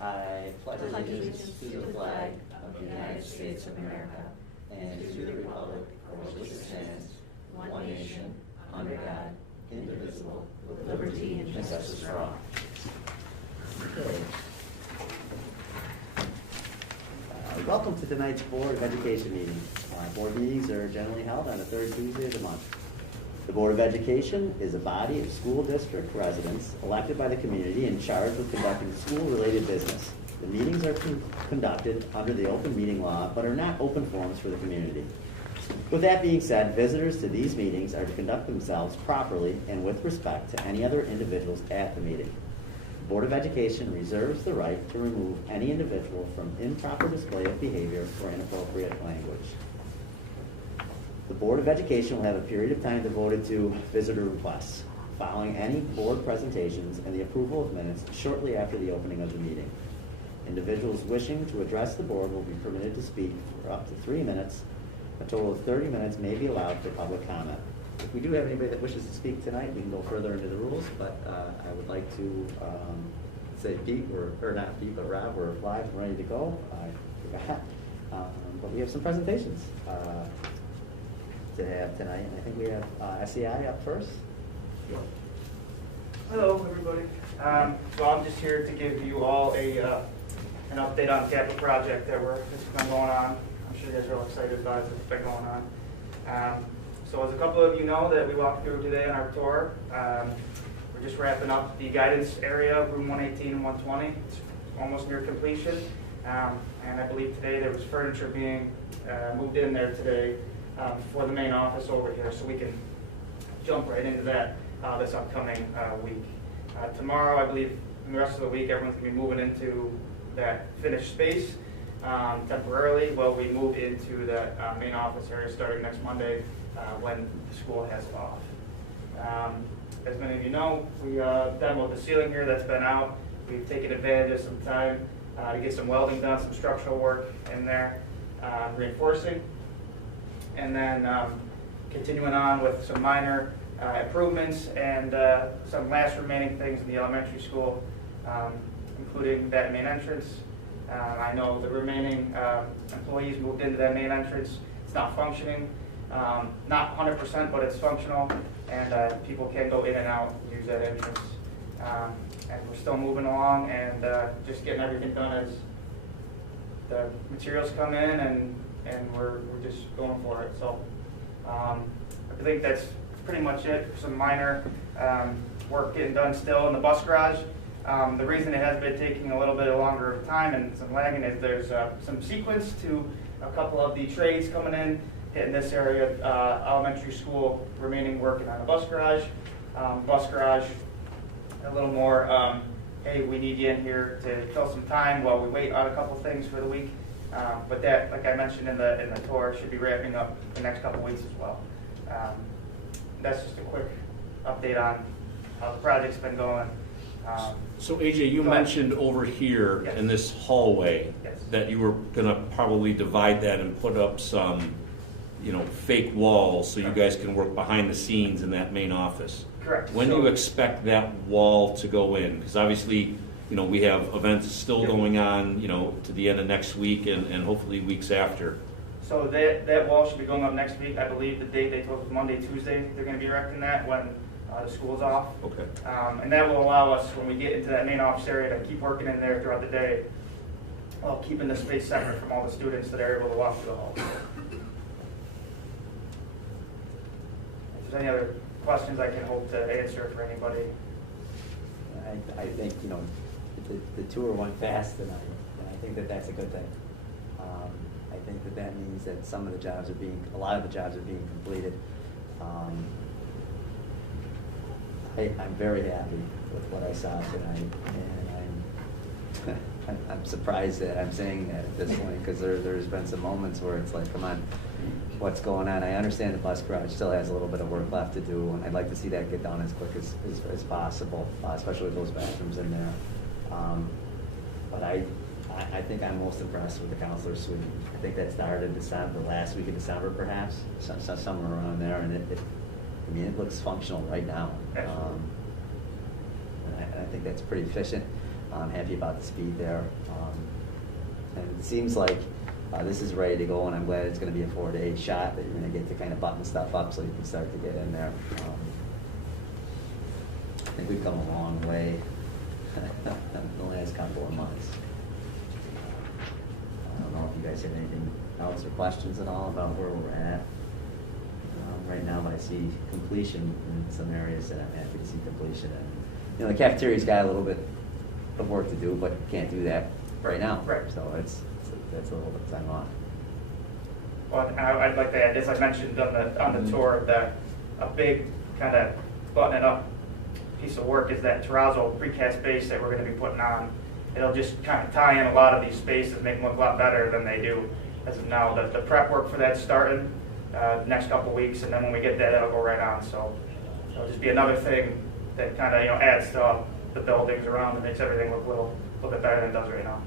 I pledge allegiance to the flag of the United States of America and to the republic for which it stands, one nation, under God, indivisible, with liberty and justice for all. Okay. Welcome to tonight's Board of Education meeting. Board meetings are generally held on the third Tuesday of the month. The Board of Education is a body of school district residents elected by the community and charged with conducting school-related business. The meetings are conducted under the open meeting law, but are not open forums for the community. With that being said, visitors to these meetings are to conduct themselves properly and with respect to any other individuals at the meeting. The Board of Education reserves the right to remove any individual from improper display of behavior or inappropriate language. The Board of Education will have a period of time devoted to visitor requests, following any board presentations and the approval of minutes shortly after the opening of the meeting. Individuals wishing to address the board will be permitted to speak for up to 3 minutes. A total of 30 minutes may be allowed for public comment. If we do have anybody that wishes to speak tonight, we can go further into the rules, but I would like to say Pete, or not Pete, but Rob, we're live and ready to go. I forgot. But we have some presentations to have tonight, and I think we have SEI up first. Hello, everybody. So I'm just here to give you all an update on the capital project that's been going on. I'm sure you guys are all excited about it. It's been going on. So as a couple of you know that we walked through today on our tour, we're just wrapping up the guidance area, room 118 and 120. It's almost near completion. And I believe today there was furniture being moved in there today for the main office over here, so we can jump right into that this upcoming week. Tomorrow, I believe, and the rest of the week, everyone's going to be moving into that finished space temporarily while we move into that main office area starting next Monday when the school has it off. As many of you know, we demoed the ceiling here that's been out. We've taken advantage of some time to get some welding done, some structural work in there, reinforcing. And then continuing on with some minor improvements and some last remaining things in the elementary school, including that main entrance. I know the remaining employees moved into that main entrance. It's not functioning, not 100%, but it's functional, and people can go in and out and use that entrance. And we're still moving along and just getting everything done as the materials come in, and we're just going for it. So I think that's pretty much it. Some minor work getting done still in the bus garage. The reason it has been taking a little bit longer of time and some lagging is there's some sequence to a couple of the trades coming in, hitting this area, elementary school remaining working on the bus garage. Bus garage, a little more, hey, we need you in here to fill some time while we wait on a couple things for the week. But that, like I mentioned in the tour, should be wrapping up the next couple weeks as well. That's just a quick update on how the project's been going. So AJ, you mentioned over here yes. in this hallway yes. that you were going to probably divide that and put up some, fake walls so you guys can work behind the scenes in that main office. Correct. When do you expect that wall to go in? Because obviously, we have events still going on, to the end of next week and hopefully weeks after. So that wall should be going up next week. I believe the date they told us was Monday, Tuesday. They're going to be erecting that when the school's off. Okay. And that will allow us, when we get into that main office area, to keep working in there throughout the day while keeping the space separate from all the students that are able to walk through the halls. If there's any other questions, I can hope to answer for anybody. I think, the tour went fast tonight, and I think that that's a good thing. I think that means that a lot of the jobs are being completed. I'm very happy with what I saw tonight, and I'm surprised that I'm saying that at this point, because there's been some moments where it's like, come on, what's going on? I understand the bus garage still has a little bit of work left to do, and I'd like to see that get done as quick as possible, especially with those bathrooms in there. But I think I'm most impressed with the counselor suite. I think that started in December, last week of December perhaps, somewhere around there, and it looks functional right now. And I think that's pretty efficient. I'm happy about the speed there. And it seems like this is ready to go, and I'm glad it's going to be a 4-day shot that you're going to get to kind of button stuff up so you can start to get in there. I think we've come a long way in the last couple of months. I don't know if you guys have anything else or questions at all about where we're at right now, but I see completion in some areas that I'm happy to see completion in. You know, the cafeteria's got a little bit of work to do, but can't do that right now. Right. So that's a little bit of time off. Well, and I'd like to add, as I mentioned on the tour, that a big kind of button it up piece of work is that terrazzo precast base that we're going to be putting on. It'll just kind of tie in a lot of these spaces, make them look a lot better than they do as of now. The prep work for that's starting the next couple of weeks, and then when we get that, it'll go right on. So it'll just be another thing that kind of adds to the buildings around and makes everything look a little bit better than it does right now.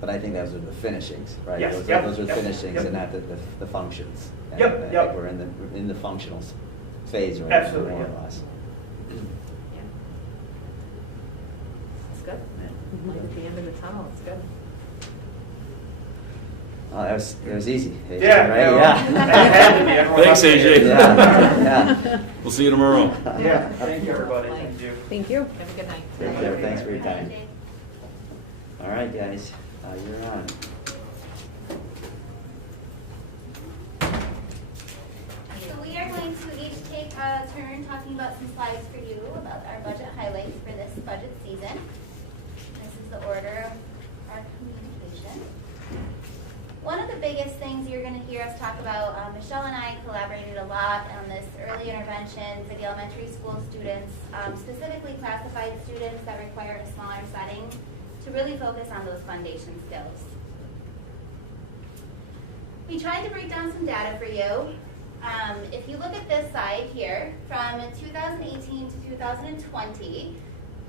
But I think those are the finishings, right? Yes, Those, yep, those are yep, finishings yep. and not the functions. And Yep, I think yep. we're in the functional phase right Absolutely, now, more yeah. or less. Yeah. It's good. Light at the end of the tunnel, it's good. Oh, it was easy. AJ, Yeah, right? no, Yeah. it had to be. Everyone Thanks, else did. AJ. Yeah. We'll see you tomorrow. Yeah, thank you, everybody. Thank you. Thank you. Have a good night. Take care. Thanks for your time. All right, guys, you're on. So we are going to each take a turn talking about some slides for you about our budget highlights for this budget season. This is the order of our communication. One of the biggest things you're going to hear us talk about, Michelle and I collaborated a lot on this early intervention for the elementary school students, specifically classified students that require a smaller setting, to really focus on those foundation skills. We tried to break down some data for you. If you look at this side here, from 2018 to 2020,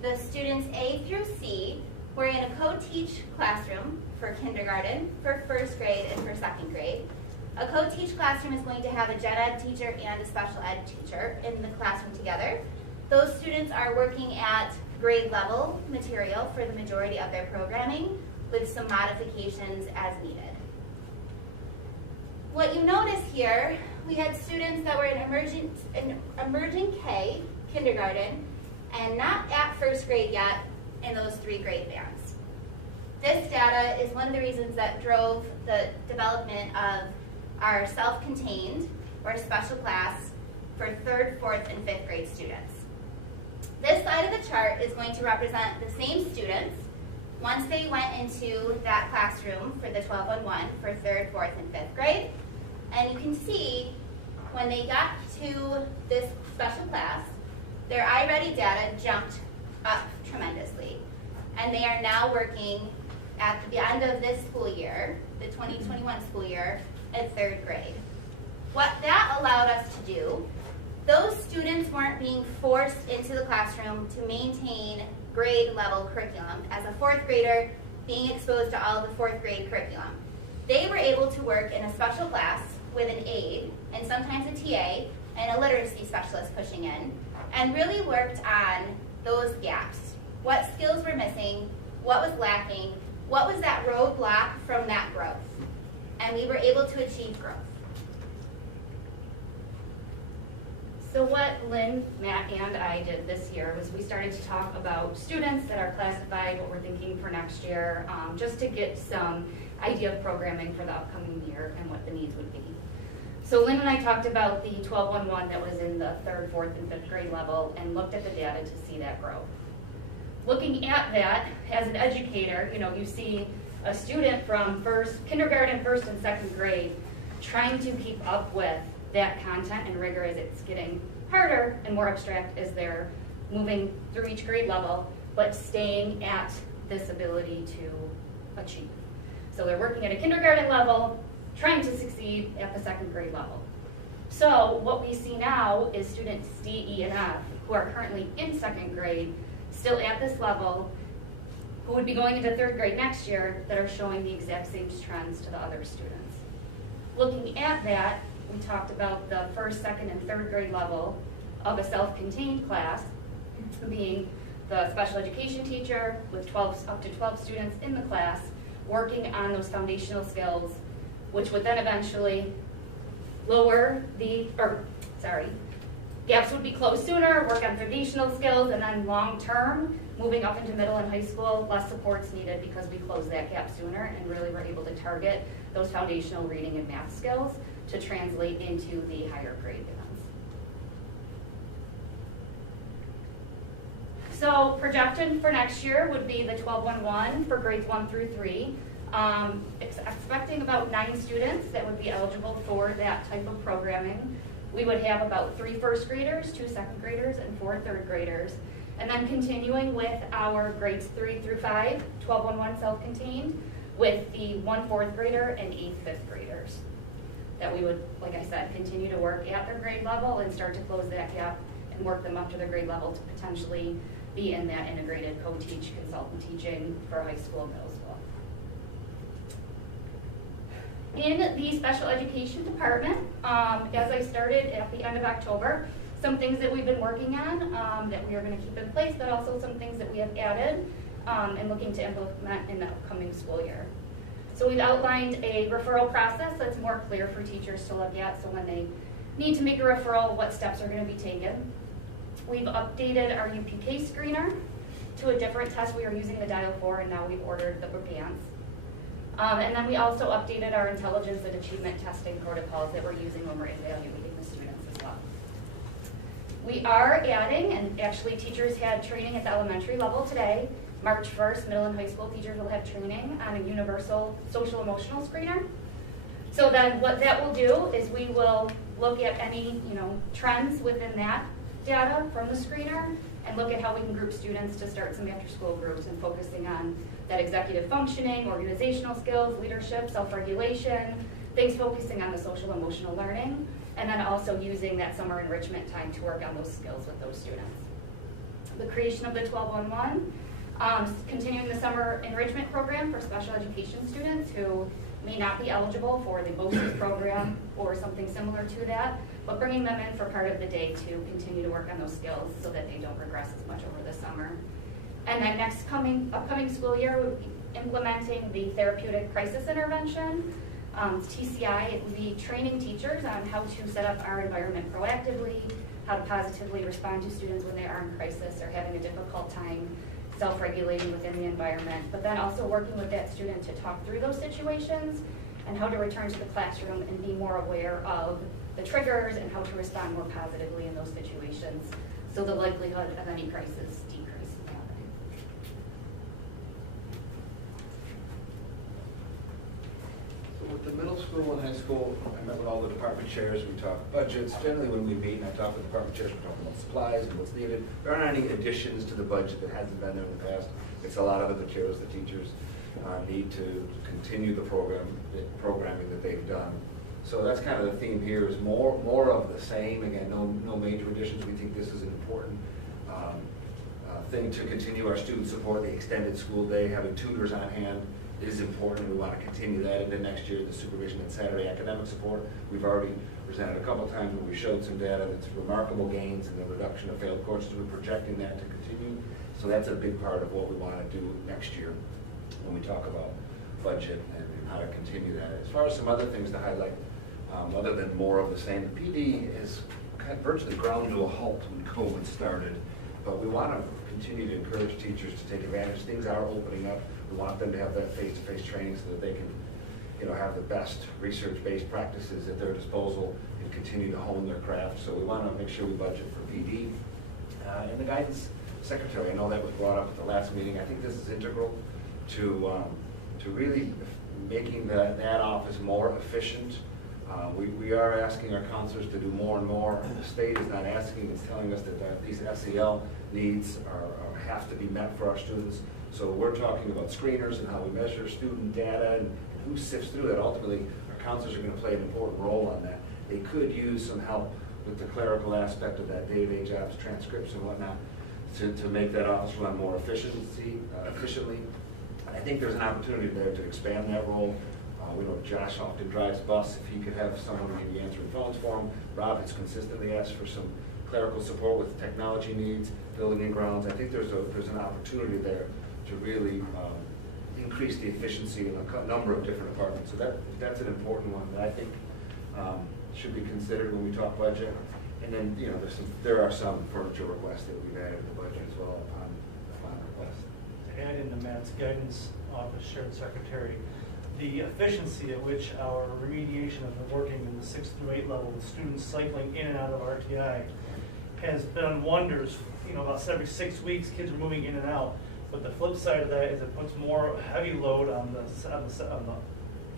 the students A through C were in a co-teach classroom for kindergarten, for first grade, and for second grade. A co-teach classroom is going to have a gen ed teacher and a special ed teacher in the classroom together. Those students are working at grade level material for the majority of their programming, with some modifications as needed. What you notice here, we had students that were in emerging K, kindergarten, and not at first grade yet in those 3 grade bands. This data is one of the reasons that drove the development of our self-contained or special class for 3rd, 4th, and 5th grade students. This side of the chart is going to represent the same students once they went into that classroom for the 12-on-1 for 3rd, 4th, and 5th grade. And you can see when they got to this special class, their iReady data jumped up tremendously. And they are now working at the end of this school year, the 2021 school year, at 3rd grade. What that allowed us to do, those students weren't being forced into the classroom to maintain grade level curriculum as a 4th grader being exposed to all of the 4th grade curriculum. They were able to work in a special class with an aide and sometimes a TA and a literacy specialist pushing in, and really worked on those gaps. What skills were missing, what was lacking, what was that roadblock from that growth? And we were able to achieve growth. So what Lynn, Matt, and I did this year was we started to talk about students that are classified, what we're thinking for next year, just to get some idea of programming for the upcoming year and what the needs would be. So Lynn and I talked about the 12-on-1 that was in the 3rd, 4th, and 5th grade level and looked at the data to see that growth. Looking at that, as an educator, you see a student from kindergarten, 1st, and 2nd grade trying to keep up with that content and rigor as it's getting harder and more abstract as they're moving through each grade level, but staying at this ability to achieve. So they're working at a kindergarten level, trying to succeed at the 2nd grade level. So what we see now is students D, E, and F who are currently in 2nd grade, still at this level, who would be going into 3rd grade next year, that are showing the exact same trends to the other students. Looking at that, we talked about the 1st, 2nd, and 3rd grade level of a self-contained class being the special education teacher with up to 12 students in the class, working on those foundational skills, which would then eventually gaps would be closed sooner, work on foundational skills, and then long-term, moving up into middle and high school, less support's needed because we close that gap sooner and really were able to target those foundational reading and math skills to translate into the higher grade bands. So projection for next year would be the 12-1-1 for grades 1 through 3. Expecting about 9 students that would be eligible for that type of programming. We would have about 3 first graders, 2 second graders, and 4 third graders. And then continuing with our grades 3 through 5, 12-1-1 self-contained, with the 1 fourth grader and 8 fifth graders. That we would, like I said, continue to work at their grade level and start to close that gap and work them up to their grade level to potentially be in that integrated co-teach consultant teaching for high school and middle school. In the special education department, as I started at the end of October, some things that we've been working on that we are going to keep in place, but also some things that we have added and looking to implement in the upcoming school year. So we've outlined a referral process that's more clear for teachers to look at, so when they need to make a referral, what steps are going to be taken. We've updated our UPK screener to a different test. We were using the Dial 4 and now we've ordered the bands. And then we also updated our intelligence and achievement testing protocols that we're using when we're evaluating the students as well. We are adding, and actually teachers had training at the elementary level today. March 1st, middle and high school teachers will have training on a universal social emotional screener. So then what that will do is we will look at any trends within that data from the screener and look at how we can group students to start some after-school groups and focusing on that executive functioning, organizational skills, leadership, self-regulation, things focusing on the social emotional learning, and then also using that summer enrichment time to work on those skills with those students. The creation of the 12-1-1, continuing the summer enrichment program for special education students who may not be eligible for the BOCES program or something similar to that, but bringing them in for part of the day to continue to work on those skills so that they don't regress as much over the summer. And then upcoming school year, we'll be implementing the Therapeutic crisis intervention. TCI, it will be training teachers on how to set up our environment proactively, how to positively respond to students when they are in crisis or having a difficult time self-regulating within the environment, but then also working with that student to talk through those situations and how to return to the classroom and be more aware of the triggers and how to respond more positively in those situations so the likelihood of any crisis decreases. So with the middle school and high school, I met with all the department chairs, we talk budgets. Generally when we meet and I talk with department chairs, we're talking about supplies and what's needed. There aren't any additions to the budget that hasn't been there in the past. It's a lot of the materials the teachers need to continue the programming that they've done. So that's kind of the theme here is more of the same. Again, no major additions. We think this is an important thing to continue our student support, the extended school day, having tutors on hand is important. We want to continue that into next year, the supervision and Saturday academic support. We've already presented a couple of times when we showed some data that's remarkable gains in the reduction of failed courses. We're projecting that to continue. So that's a big part of what we want to do next year when we talk about budget and how to continue that. As far as some other things to highlight, other than more of the same, the PD is kind of virtually ground to a halt when COVID started. But we want to continue to encourage teachers to take advantage. Things are opening up. We want them to have that face-to-face training so that they can, have the best research-based practices at their disposal and continue to hone their craft. So we want to make sure we budget for PD. And the guidance secretary, I know that was brought up at the last meeting. I think this is integral to really making that office more efficient. We are asking our counselors to do more and more. The state is not asking, it's telling us that these SEL needs have to be met for our students. So we're talking about screeners and how we measure student data and who sifts through that. Ultimately, our counselors are going to play an important role on that. They could use some help with the clerical aspect of that day-to-day jobs, transcripts and whatnot, to make that office run more efficiently. I think there's an opportunity there to expand that role. We know Josh often drives bus. If he could have someone maybe answering phones for him. Rob has consistently asked for some clerical support with technology needs, building and grounds. I think there's an opportunity there to really increase the efficiency in a number of different departments. So that's an important one that I think should be considered when we talk budget. And then, you know, there are some furniture requests that we've added to the budget as well upon request. To add into Matt's guidance office shared secretary, the efficiency at which our remediation has been working in the 6th through 8 level with students cycling in and out of RTI has done wonders. You know, about every 6 weeks, kids are moving in and out. But the flip side of that is it puts more heavy load on the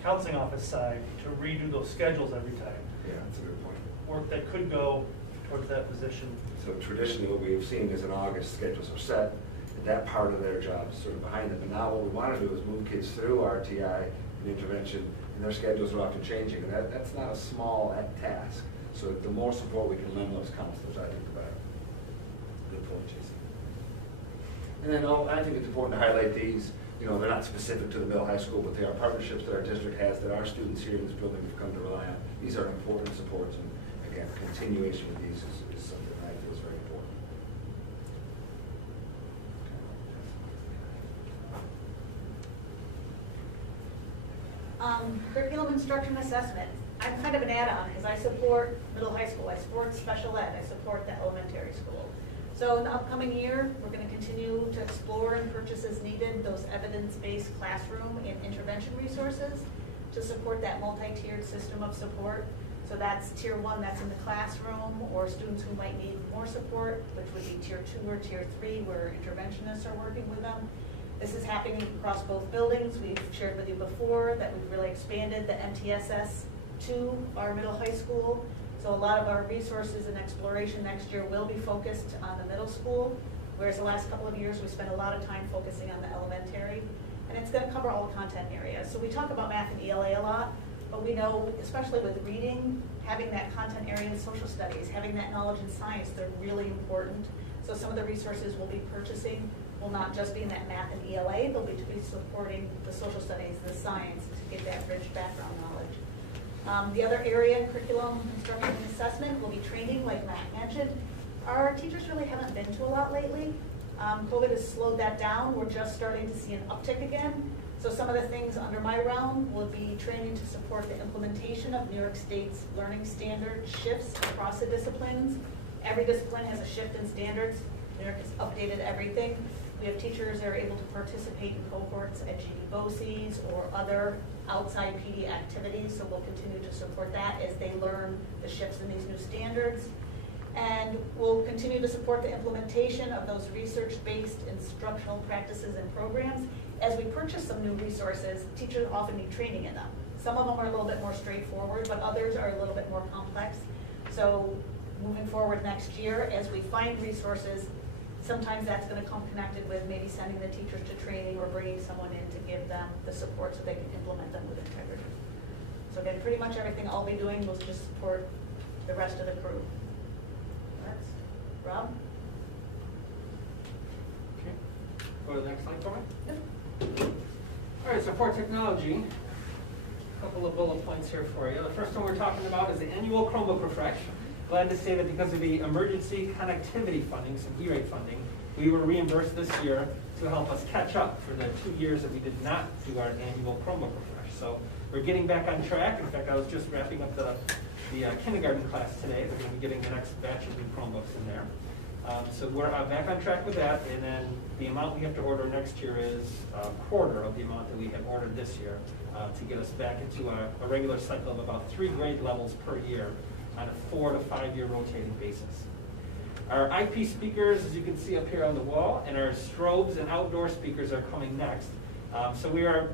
counseling office side to redo those schedules every time. Yeah, that's a good point. Work that could go towards that position. So traditionally, what we've seen is in August, schedules are set, and that part of their job is sort of behind them. And now what we want to do is move kids through RTI and intervention, and their schedules are often changing. And that's not a small task. So the more support we can lend those counselors, I think the better. Good point, Jason. And then I think it's important to highlight these. You know, they're not specific to the middle high school, but they are partnerships that our district has that our students here in this building have come to rely on. These are important supports, and again, continuation of these is something that I feel is very important. Curriculum instruction assessment. I'm kind of an add-on because I support middle high school, I support special ed, I support the elementary school. So in the upcoming year, we're going to continue to explore and purchase as needed those evidence-based classroom and intervention resources to support that multi-tiered system of support. So that's tier 1, that's in the classroom, or students who might need more support, which would be tier 2 or tier 3, where interventionists are working with them. This is happening across both buildings. We've shared with you before that we've really expanded the MTSS to our middle high school. So a lot of our resources and exploration next year will be focused on the middle school, whereas the last couple of years we spent a lot of time focusing on the elementary. And it's going to cover all the content areas. So we talk about math and ELA a lot, but we know, especially with reading, having that content area in social studies, having that knowledge in science, they're really important. So some of the resources we'll be purchasing will not just be in that math and ELA, they'll be to be supporting the social studies, the science, to get that rich background knowledge. The other area, curriculum, instruction, and assessment, will be training, like Matt mentioned. Our teachers really haven't been to a lot lately. COVID has slowed that down. We're just starting to see an uptick again. So some of the things under my realm will be training to support the implementation of New York State's learning standard shifts across the disciplines. Every discipline has a shift in standards. New York has updated everything. We have teachers that are able to participate in cohorts at GD BOCES or other outside PD activities, so we'll continue to support that as they learn the shifts in these new standards. And we'll continue to support the implementation of those research-based instructional practices and programs. As we purchase some new resources, teachers often need training in them. Some of them are a little bit more straightforward, but others are a little bit more complex. So moving forward next year, as we find resources, sometimes that's going to come connected with maybe sending the teachers to training or bringing someone in to give them the support so they can implement them with integrity. So again, pretty much everything I'll be doing will just support the rest of the crew. That's Rob. Okay. Go to the next slide for me. Yep. All right, so for technology, a couple of bullet points here for you. The first one we're talking about is the annual Chromebook refresh. Glad to say that because of the emergency connectivity funding, some E-rate funding, we were reimbursed this year to help us catch up for the 2 years that we did not do our annual Chromebook refresh. So we're getting back on track. In fact, I was just wrapping up the kindergarten class today. They're going to be getting the next batch of new Chromebooks in there. So we're back on track with that, and then the amount we have to order next year is a quarter of the amount that we have ordered this year to get us back into a regular cycle of about 3 grade levels per year on a 4 to 5 year rotating basis. Our IP speakers, as you can see up here on the wall, and our strobes and outdoor speakers are coming next. So we are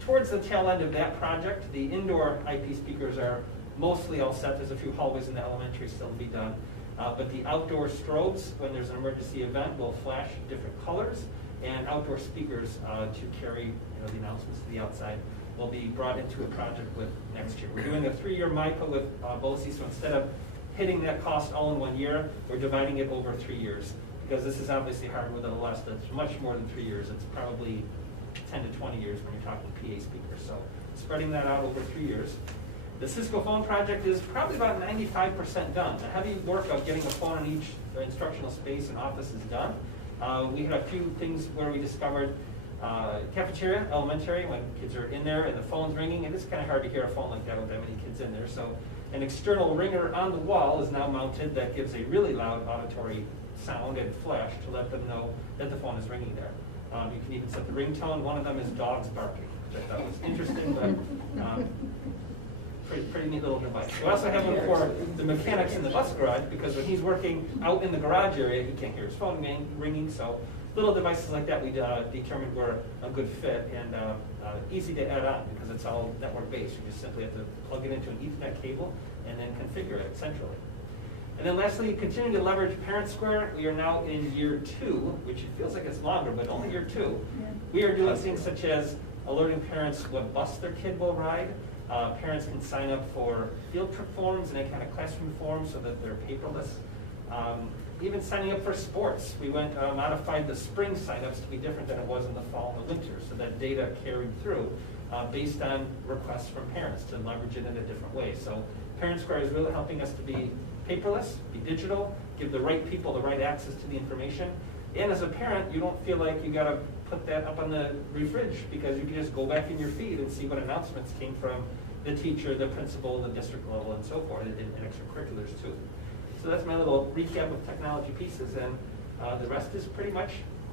towards the tail end of that project. The indoor IP speakers are mostly all set. There's a few hallways in the elementary still to be done. But the outdoor strobes, when there's an emergency event, will flash different colors, and outdoor speakers to carry the announcements to the outside will be brought into a project with next year. We're doing a 3-year MICA with BOCES, so instead of hitting that cost all in 1 year, we're dividing it over 3 years, because this is obviously hardware that'll last us much more than 3 years. It's probably 10 to 20 years when you're talking PA speakers. So spreading that out over 3 years. The Cisco phone project is probably about 95% done. The heavy work of getting a phone in each instructional space and office is done. We had a few things where we discovered cafeteria, elementary, when kids are in there and the phone's ringing, and it's kind of hard to hear a phone like that with that many kids in there. So an external ringer on the wall is now mounted that gives a really loud auditory sound and flash to let them know that the phone is ringing there. You can even set the ringtone. One of them is dogs barking, which I thought was interesting, but pretty neat little device. We also have one for the mechanics in the bus garage, because when he's working out in the garage area, he can't hear his phone ringing. So little devices like that we determined were a good fit and easy to add on because it's all network based. You just simply have to plug it into an Ethernet cable and then configure it centrally. And then lastly, continue to leverage Parent Square. We are now in year 2, which it feels like it's longer, but only year 2. Yeah. We are doing things such as alerting parents what bus their kid will ride. Parents can sign up for field trip forms and any kind of classroom forms so that they're paperless. Even signing up for sports. We modified the spring signups to be different than it was in the fall and the winter, so that data carried through based on requests from parents to leverage it in a different way. So Parent Square is really helping us to be paperless, be digital, give the right people the right access to the information. And as a parent, you don't feel like you got to put that up on the fridge, because you can just go back in your feed and see what announcements came from the teacher, the principal, the district level, and so forth, and extracurriculars too. So that's my little recap of technology pieces, and the rest is pretty much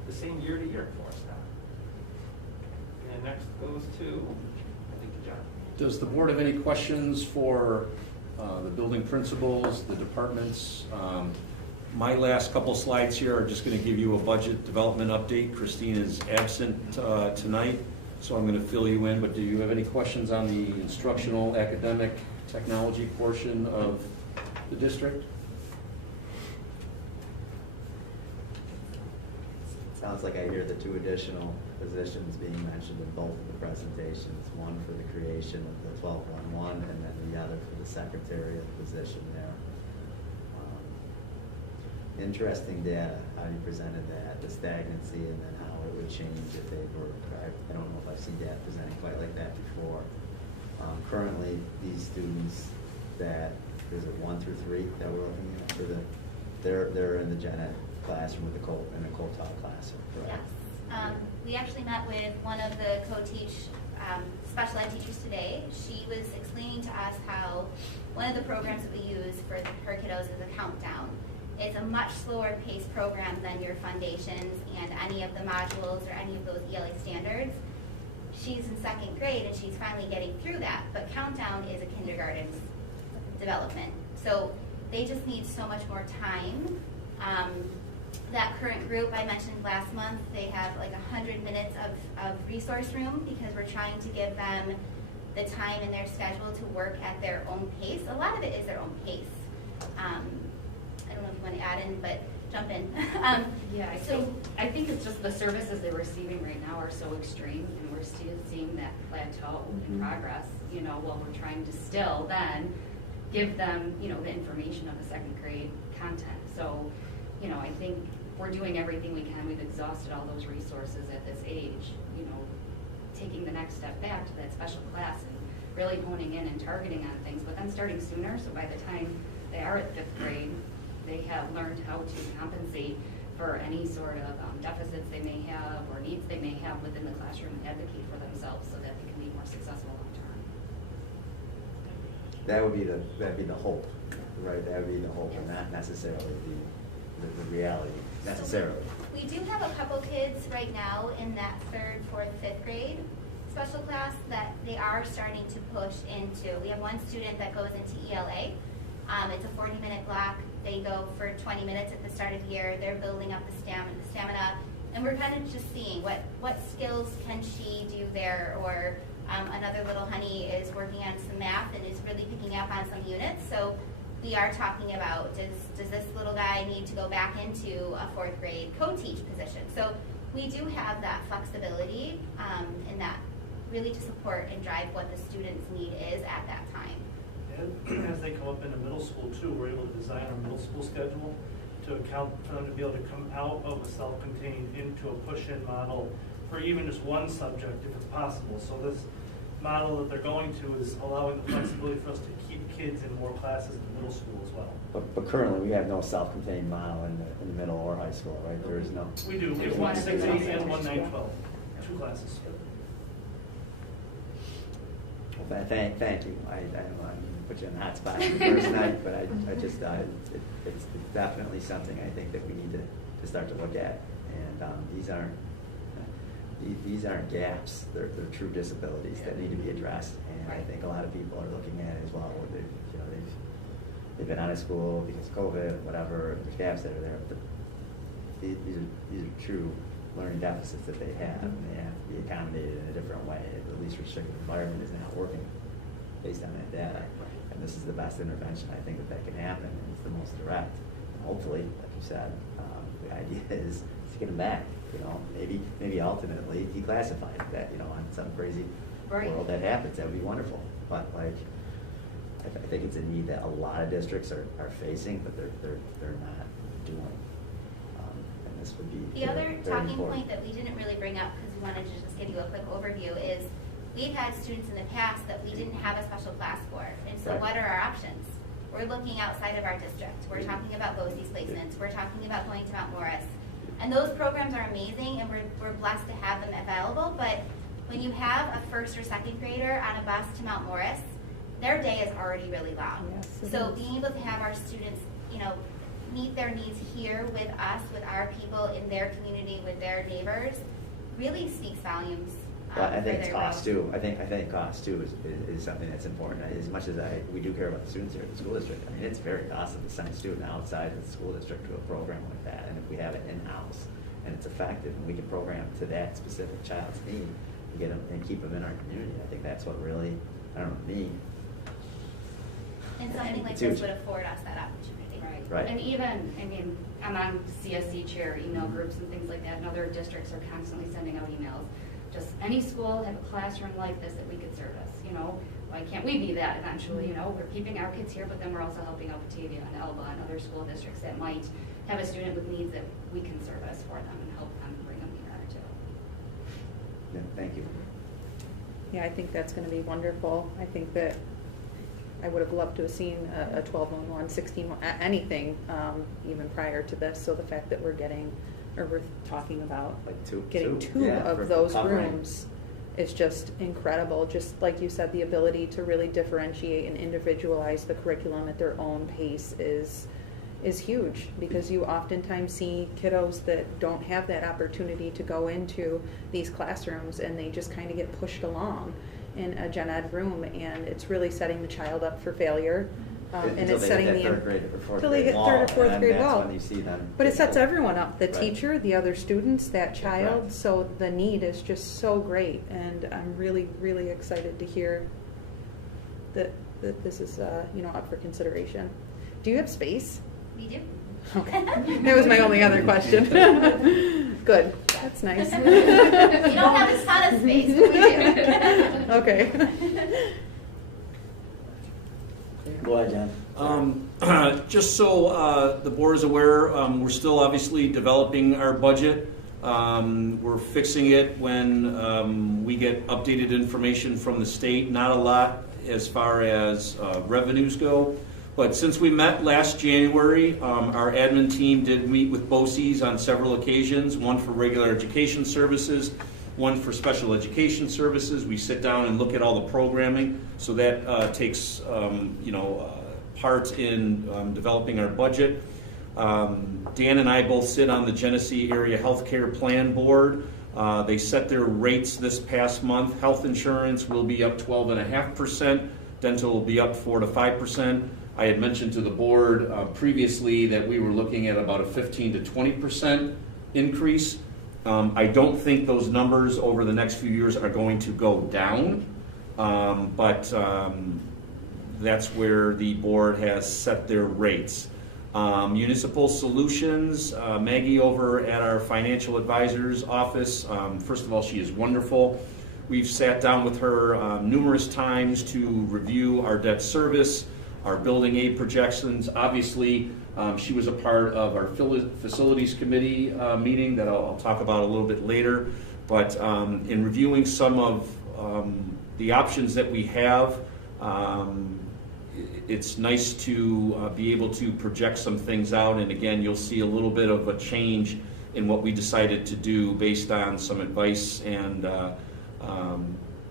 the same year to year for us now. And next goes to, I think, to John. Does the board have any questions for the building principals, the departments? My last couple slides here are just going to give you a budget development update. Christine is absent tonight, so I'm going to fill you in, but do you have any questions on the instructional, academic, technology portion of the district? Sounds like I hear the 2 additional positions being mentioned in both of the presentations, one for the creation of the 1211 and then the other for the secretariat position there. Interesting data, how you presented that, the stagnancy, and then how it would change if they were, I don't know if I've seen data presented quite like that before. Currently, these students that, is it 1 through 3 that we're looking at for they're in the gen ed classroom with in a co-taught classroom, correct? Yes. We actually met with one of the co-teach special ed teachers today. She was explaining to us how one of the programs that we use for her kiddos is a countdown. It's a much slower paced program than your foundations and any of the modules or any of those ELA standards. She's in 2nd grade and she's finally getting through that, but countdown is a kindergarten's development. So they just need so much more time. That current group I mentioned last month, they have like 100 minutes of resource room because we're trying to give them the time in their schedule to work at their own pace. A lot of it is their own pace. I don't know if you want to add in, but jump in. Yeah, I think it's just the services they're receiving right now are so extreme, and we're still seeing that plateau in progress, while we're trying to still then give them, the information of the 2nd grade content. So, I think we're doing everything we can. We've exhausted all those resources at this age, taking the next step back to that special class and really honing in and targeting on things, but then starting sooner, so by the time they are at 5th grade, they have learned how to compensate for any sort of deficits they may have or needs they may have within the classroom and advocate for themselves so that they can be more successful long term. That'd be the hope, right? That would be the hope, and not necessarily the reality, necessarily. We do have a couple kids right now in that 3rd, 4th, 5th grade special class that they are starting to push into. We have one student that goes into ELA. It's a 40-minute block. They go for 20 minutes at the start of the year. They're building up the stamina, and we're kind of just seeing what skills can she do there. Or another little honey is working on some math and is really picking up on some units. So we are talking about, does this little guy need to go back into a 4th grade co-teach position? So we do have that flexibility and that really to support and drive what the student's need is at that time. And as they come up into middle school too, we're able to design our middle school schedule to account for them to be able to come out of a self-contained into a push-in model for even just one subject if it's possible. So model that they're going to is allowing the flexibility for us to keep kids in more classes in the middle school as well. But currently, we have no self-contained model in the middle or high school, right? There is no. We do, we have one 6-8 and one 9-12, 2 classes. Well, thank you. I don't mean to put you in the hot spot on the first night, but I just thought it's definitely something I think that we need to start to look at. And these aren't gaps. They're true disabilities that need to be addressed. And I think a lot of people are looking at it as well. They've been out of school because of COVID, whatever. There's gaps that are there. But these are true learning deficits that they have, and they have to be accommodated in a different way. The least restrictive environment is not working based on that data. And this is the best intervention I think that can happen, and it's the most direct. And hopefully, like you said, the idea is to get them back. Maybe ultimately declassify that. On some crazy world that happens, that would be wonderful. But I think it's a need that a lot of districts are facing, but they're not doing. And this would be The other very talking important. point that we didn't really bring up, because we wanted to just give you a quick overview, is we've had students in the past that we didn't have a special class for. And so Right. what are our options? We're looking outside of our district. We're talking about BOCES placements. We're talking about going to Mount Morris. And those programs are amazing, and we're blessed to have them available. But when you have a first or second grader on a bus to Mount Morris, their day is already really long. Yes, it So is. being able to have our students, meet their needs here with us, with our people in their community, with their neighbors, really speaks volumes. Well, I for think it's their cost growth. too. I think cost too is something that's important. As much as we do care about the students here at the school district, it's very costly to send a student outside of the school district to a program like that. And if we have it in-house and it's effective and we can program to that specific child's need, and get them and keep them in our community, I think that's what really, me. And something like It's this huge. would afford us that opportunity. Right. And even, I'm on CSD chair, email groups and things like that, and other districts are constantly sending out emails. Just any school have a classroom like this that we could service, why can't we be that eventually, We're keeping our kids here, but then we're also helping out Batavia and Elba and other school districts that might have a student with needs that we can service for them and help them bring them here too. Yeah, thank you. Yeah, I think that's gonna be wonderful. I think that I would have loved to have seen a 12-1-1, 16-1, anything, even prior to this. So the fact that we're talking about Like two two for of those covering. rooms is just incredible. Just like you said, the ability to really differentiate and individualize the curriculum at their own pace is huge, because you oftentimes see kiddos that don't have that opportunity to go into these classrooms, and they just kind of get pushed along in a gen ed room, and it's really setting the child up for failure. And Until it's they setting hit the that third grade or fourth until they grade hit wall, third or fourth and grade then wall. that's when you see them. But it sets everyone up, the Right. teacher, the other students, that child. Right. So the need is just so great, and I'm really, really excited to hear that this is up for consideration. Do you have space? We do. Okay, that was my only other question. Good, that's nice. We don't have a ton of space, but we do. Okay. Go ahead, John. Just so the board is aware, we're still obviously developing our budget. We're fixing it when we get updated information from the state. Not a lot as far as revenues go. But since we met last January, our admin team did meet with BOCES on several occasions, one for regular education services, one for special education services. We sit down and look at all the programming, so that takes part in developing our budget. Dan and I both sit on the Genesee Area Healthcare Plan Board. They set their rates this past month. Health insurance will be up 12.5%. Dental will be up 4 to 5%. I had mentioned to the board previously that we were looking at about a 15 to 20% increase. I don't think those numbers over the next few years are going to go down, but that's where the board has set their rates. Municipal Solutions, Maggie over at our financial advisor's office, first of all, she is wonderful. We've sat down with her numerous times to review our debt service, our building aid projections. Obviously, she was a part of our facilities committee meeting that I'll talk about a little bit later. But in reviewing some of the options that we have, it's nice to be able to project some things out, and again, you'll see a little bit of a change in what we decided to do based on some advice and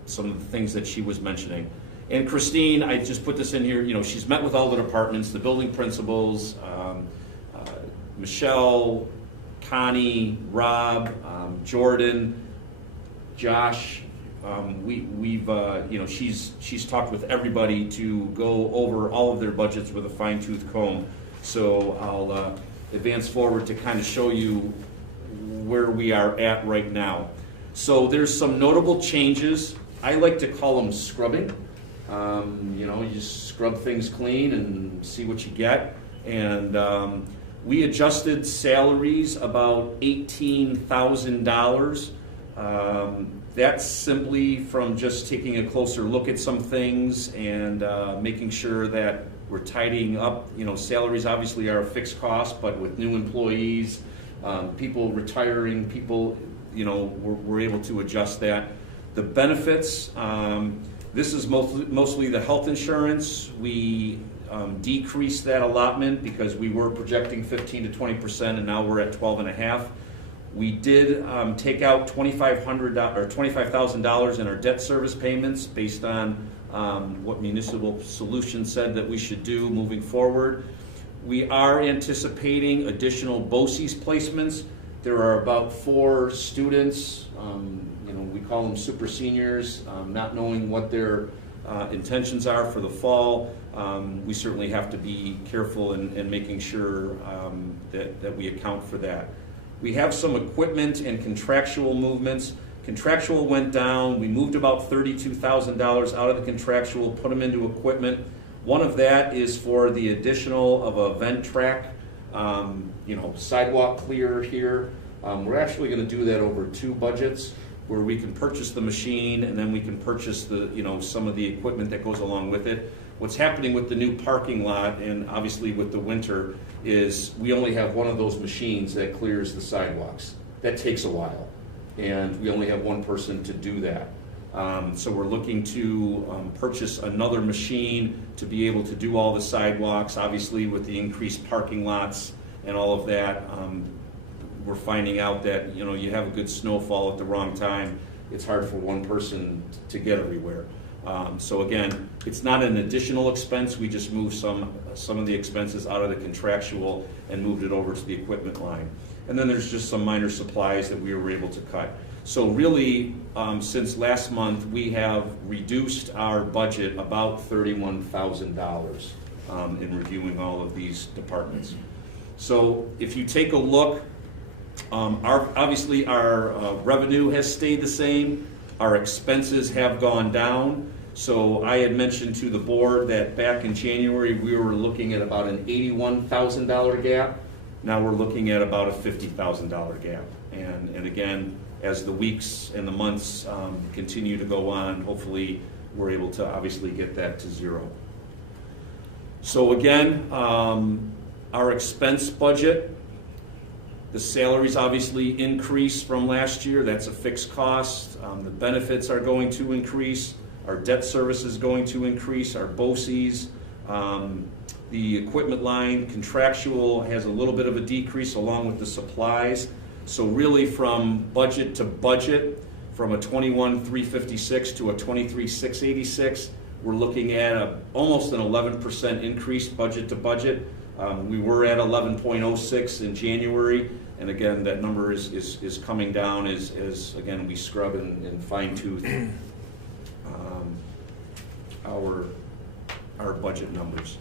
some of the things that she was mentioning. And Christine, I just put this in here, you know, she's met with all the departments, the building principals, Michelle, Connie, Rob, Jordan, Josh. We've you know, she's talked with everybody to go over all of their budgets with a fine-tooth comb. So I'll advance forward to kind of show you where we are at right now. So there's some notable changes. I like to call them scrubbing. You know, you just scrub things clean and see what you get. And we adjusted salaries about $18,000. That's simply from just taking a closer look at some things and making sure that we're tidying up. You know, salaries obviously are a fixed cost, but with new employees, people retiring, people, you know, we're able to adjust that. The benefits, this is mostly the health insurance. We decreased that allotment because we were projecting 15 to 20%, and now we're at 12.5%. We did take out $25,000 in our debt service payments based on what Municipal Solutions said that we should do moving forward. We are anticipating additional BOCES placements. There are about 4 students, you know, we call them super seniors, not knowing what their intentions are for the fall. We certainly have to be careful in making sure that we account for that. We have some equipment and contractual movements. Contractual went down. We moved about $32,000 out of the contractual, put them into equipment. One of that is for the additional of a vent track, you know, sidewalk clear here. We're actually going to do that over 2 budgets where we can purchase the machine and then we can purchase the, you know, some of the equipment that goes along with it. What's happening with the new parking lot and obviously with the winter is we only have one of those machines that clears the sidewalks. That takes a while, and we only have one person to do that. So we're looking to purchase another machine to be able to do all the sidewalks. Obviously, with the increased parking lots and all of that, we're finding out that, you know, you have a good snowfall at the wrong time, it's hard for one person to get everywhere. So again, it's not an additional expense. We just moved some of the expenses out of the contractual and moved it over to the equipment line. And then there's just some minor supplies that we were able to cut. So really, since last month, we have reduced our budget about $31,000 in reviewing all of these departments. So if you take a look, obviously our revenue has stayed the same. Our expenses have gone down. So I had mentioned to the board that back in January, we were looking at about an $81,000 gap. Now we're looking at about a $50,000 gap. And again, as the weeks and the months continue to go on, hopefully we're able to obviously get that to 0. So again, our expense budget, the salaries obviously increase from last year. That's a fixed cost. The benefits are going to increase. Our debt service is going to increase. Our BOCES, the equipment line, contractual has a little bit of a decrease along with the supplies. So really from budget to budget, from a 21,356 to a 23,686, we're looking at almost an 11% increase budget to budget. We were at 11.06 in January, and again, that number is coming down as again, we scrub and fine tooth our budget numbers.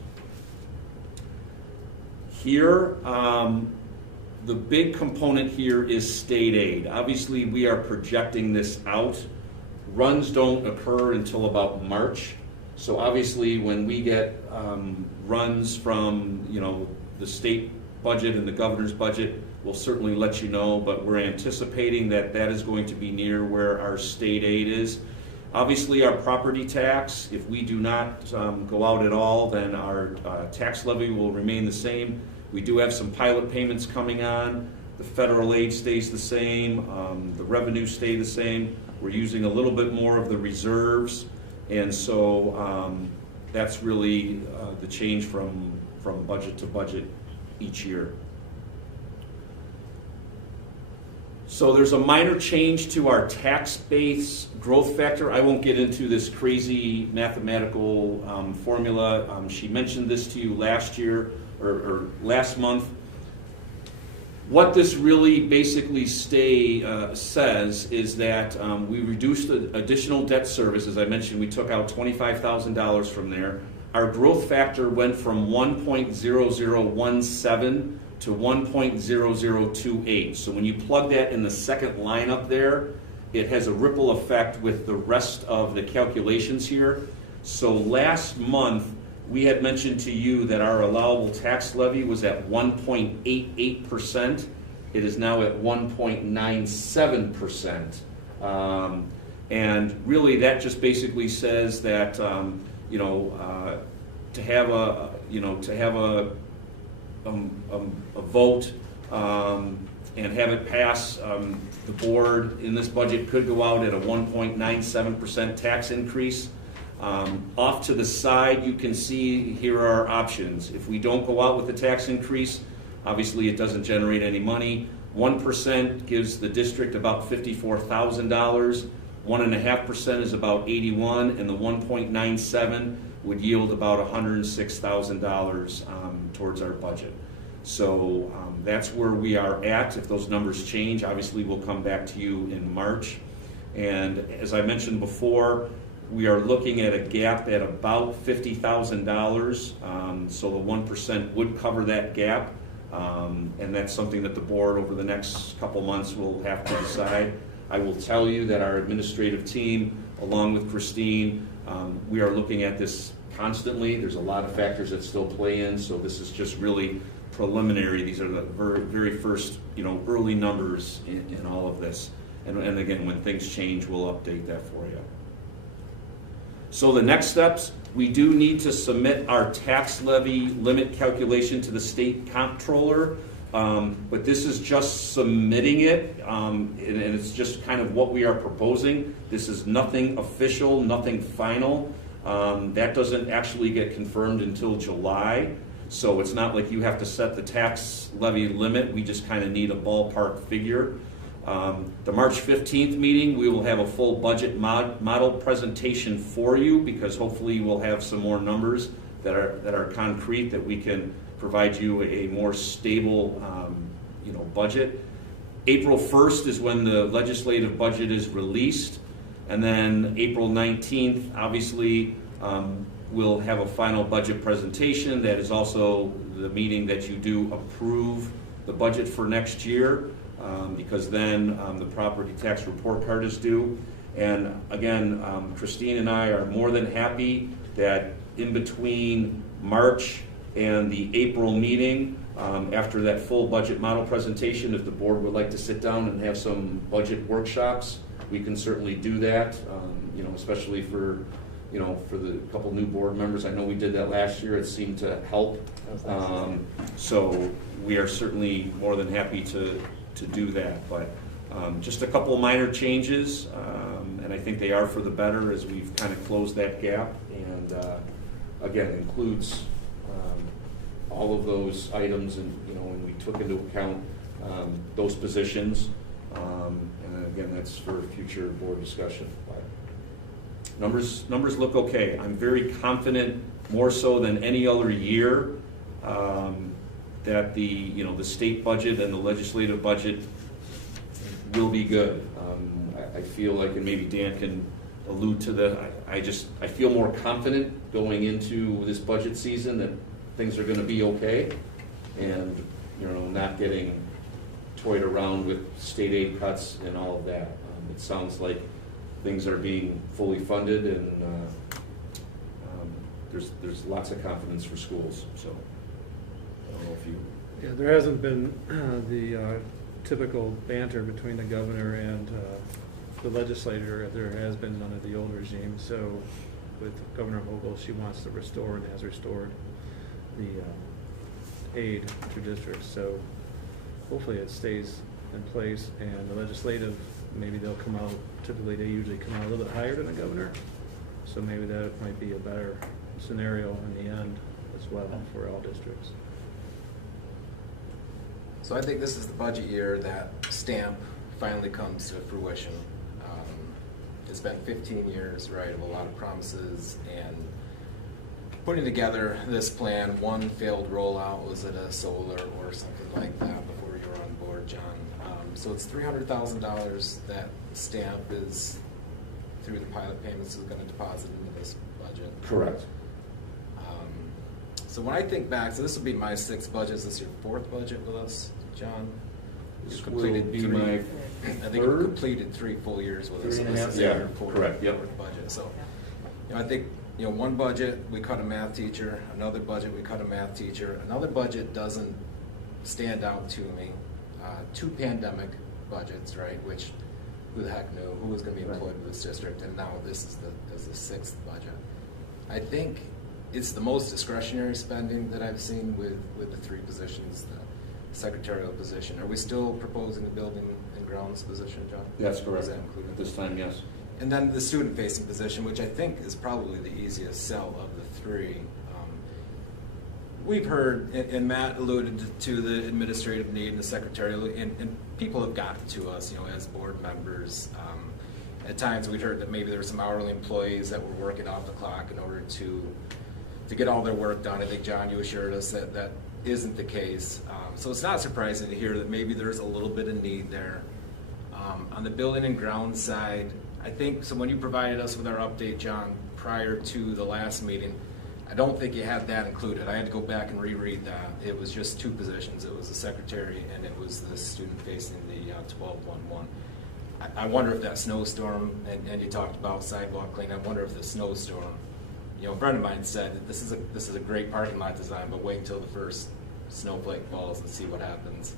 Here, the big component here is state aid. Obviously, we are projecting this out. Runs don't occur until about March. So obviously, when we get runs from, you know, the state budget and the governor's budget, we'll certainly let you know, but we're anticipating that that is going to be near where our state aid is. Obviously, our property tax, if we do not go out at all, then our tax levy will remain the same. We do have some pilot payments coming on. The federal aid stays the same. The revenue stay the same. We're using a little bit more of the reserves. And so that's really the change from budget to budget each year. So there's a minor change to our tax base growth factor. I won't get into this crazy mathematical formula. She mentioned this to you last year or last month. What this really basically says is that we reduced the additional debt service. As I mentioned, we took out $25,000 from there. Our growth factor went from 1.0017 to 1.0028. So when you plug that in the second line up there, it has a ripple effect with the rest of the calculations here. So last month, we had mentioned to you that our allowable tax levy was at 1.88%. It is now at 1.97%. And really that just basically says that, to have a vote and have it pass, the board in this budget could go out at a 1.97% tax increase. Off to the side, you can see here are our options. If we don't go out with the tax increase, obviously it doesn't generate any money. 1% gives the district about $54,000. 1.5% is about $81,000, and the 1.97 would yield about $106,000 towards our budget. So that's where we are at. If those numbers change, obviously we'll come back to you in March. And as I mentioned before, we are looking at a gap at about $50,000. So the 1% would cover that gap. And that's something that the board over the next couple months will have to decide. I will tell you that our administrative team, along with Christine, we are looking at this constantly. There's a lot of factors that still play in, so this is just really preliminary. These are the very first, early numbers in all of this. And again, when things change, we'll update that for you. So the next steps, we do need to submit our tax levy limit calculation to the state comptroller, but this is just submitting it, and it's just kind of what we are proposing. This is nothing official, nothing final. That doesn't actually get confirmed until July, so it's not like you have to set the tax levy limit. We just kind of need a ballpark figure. The March 15th meeting, we will have a full budget model presentation for you, because hopefully we'll have some more numbers that are concrete, that we can provide you a more stable budget. April 1st is when the legislative budget is released, and then April 19th, obviously, we'll have a final budget presentation. That is also the meeting that you do approve the budget for next year. Because then the property tax report card is due. And again, Christine and I are more than happy that in between March and the April meeting, after that full budget model presentation, if the board would like to sit down and have some budget workshops, we can certainly do that, especially for the couple new board members. I know we did that last year. It seemed to help. So we are certainly more than happy to do that, but just a couple of minor changes, and I think they are for the better as we've kind of closed that gap, and again, includes all of those items, and when we took into account those positions, and again, that's for future board discussion. But numbers look okay. I'm very confident, more so than any other year, that the state budget and the legislative budget will be good. I feel like, and maybe Dan can allude to I feel more confident going into this budget season that things are going to be okay, and not getting toyed around with state aid cuts and all of that. It sounds like things are being fully funded, and there's lots of confidence for schools. So. Yeah, there hasn't been the typical banter between the governor and the legislator. There has been none of the old regime. So with Governor Hochul, she wants to restore and has restored the aid to districts. So hopefully it stays in place, and the legislative, maybe they'll come out, typically they usually come out a little bit higher than the governor. So maybe that might be a better scenario in the end as well for all districts. So I think this is the budget year that STAMP finally comes to fruition. It's been 15 years, right, of a lot of promises and putting together this plan. One failed rollout, was it a solar or something like that before you were on board, John? So it's $300,000 that STAMP is, through the pilot payments, is going to deposit into this budget. Correct. So when I think back, so this will be my 6th budget. Is this your 4th budget with us, John? This You've will completed be 3. my I think you've third? completed 3 full years with us. 3 So and a this half, is yeah, your 4th, correct, yep. 4th budget. So, I think, one budget, we cut a math teacher. Another budget, we cut a math teacher. Another budget doesn't stand out to me. 2 pandemic budgets, right, which who the heck knew who was going to be employed with this district, and now this is the 6th budget. I think it's the most discretionary spending that I've seen with the 3 positions, the secretarial position. Are we still proposing the building and grounds position, John? That's correct. Is that included? At this time, yes. And then the student-facing position, which I think is probably the easiest sell of the 3. We've heard, and Matt alluded to the administrative need and the secretarial, and people have gotten to us, as board members. At times we've heard that maybe there were some hourly employees that were working off the clock in order to get all their work done. I think, John, you assured us that that isn't the case. So it's not surprising to hear that maybe there's a little bit of need there. On the building and grounds side, I think, so when you provided us with our update, John, prior to the last meeting, I don't think you had that included. I had to go back and reread that. It was just 2 positions. It was the secretary and it was the student facing the 1211. I wonder if that snowstorm, and you talked about sidewalk clean, I wonder if the snowstorm, a friend of mine said that this is a great parking lot design, but wait until the first snowflake falls and see what happens.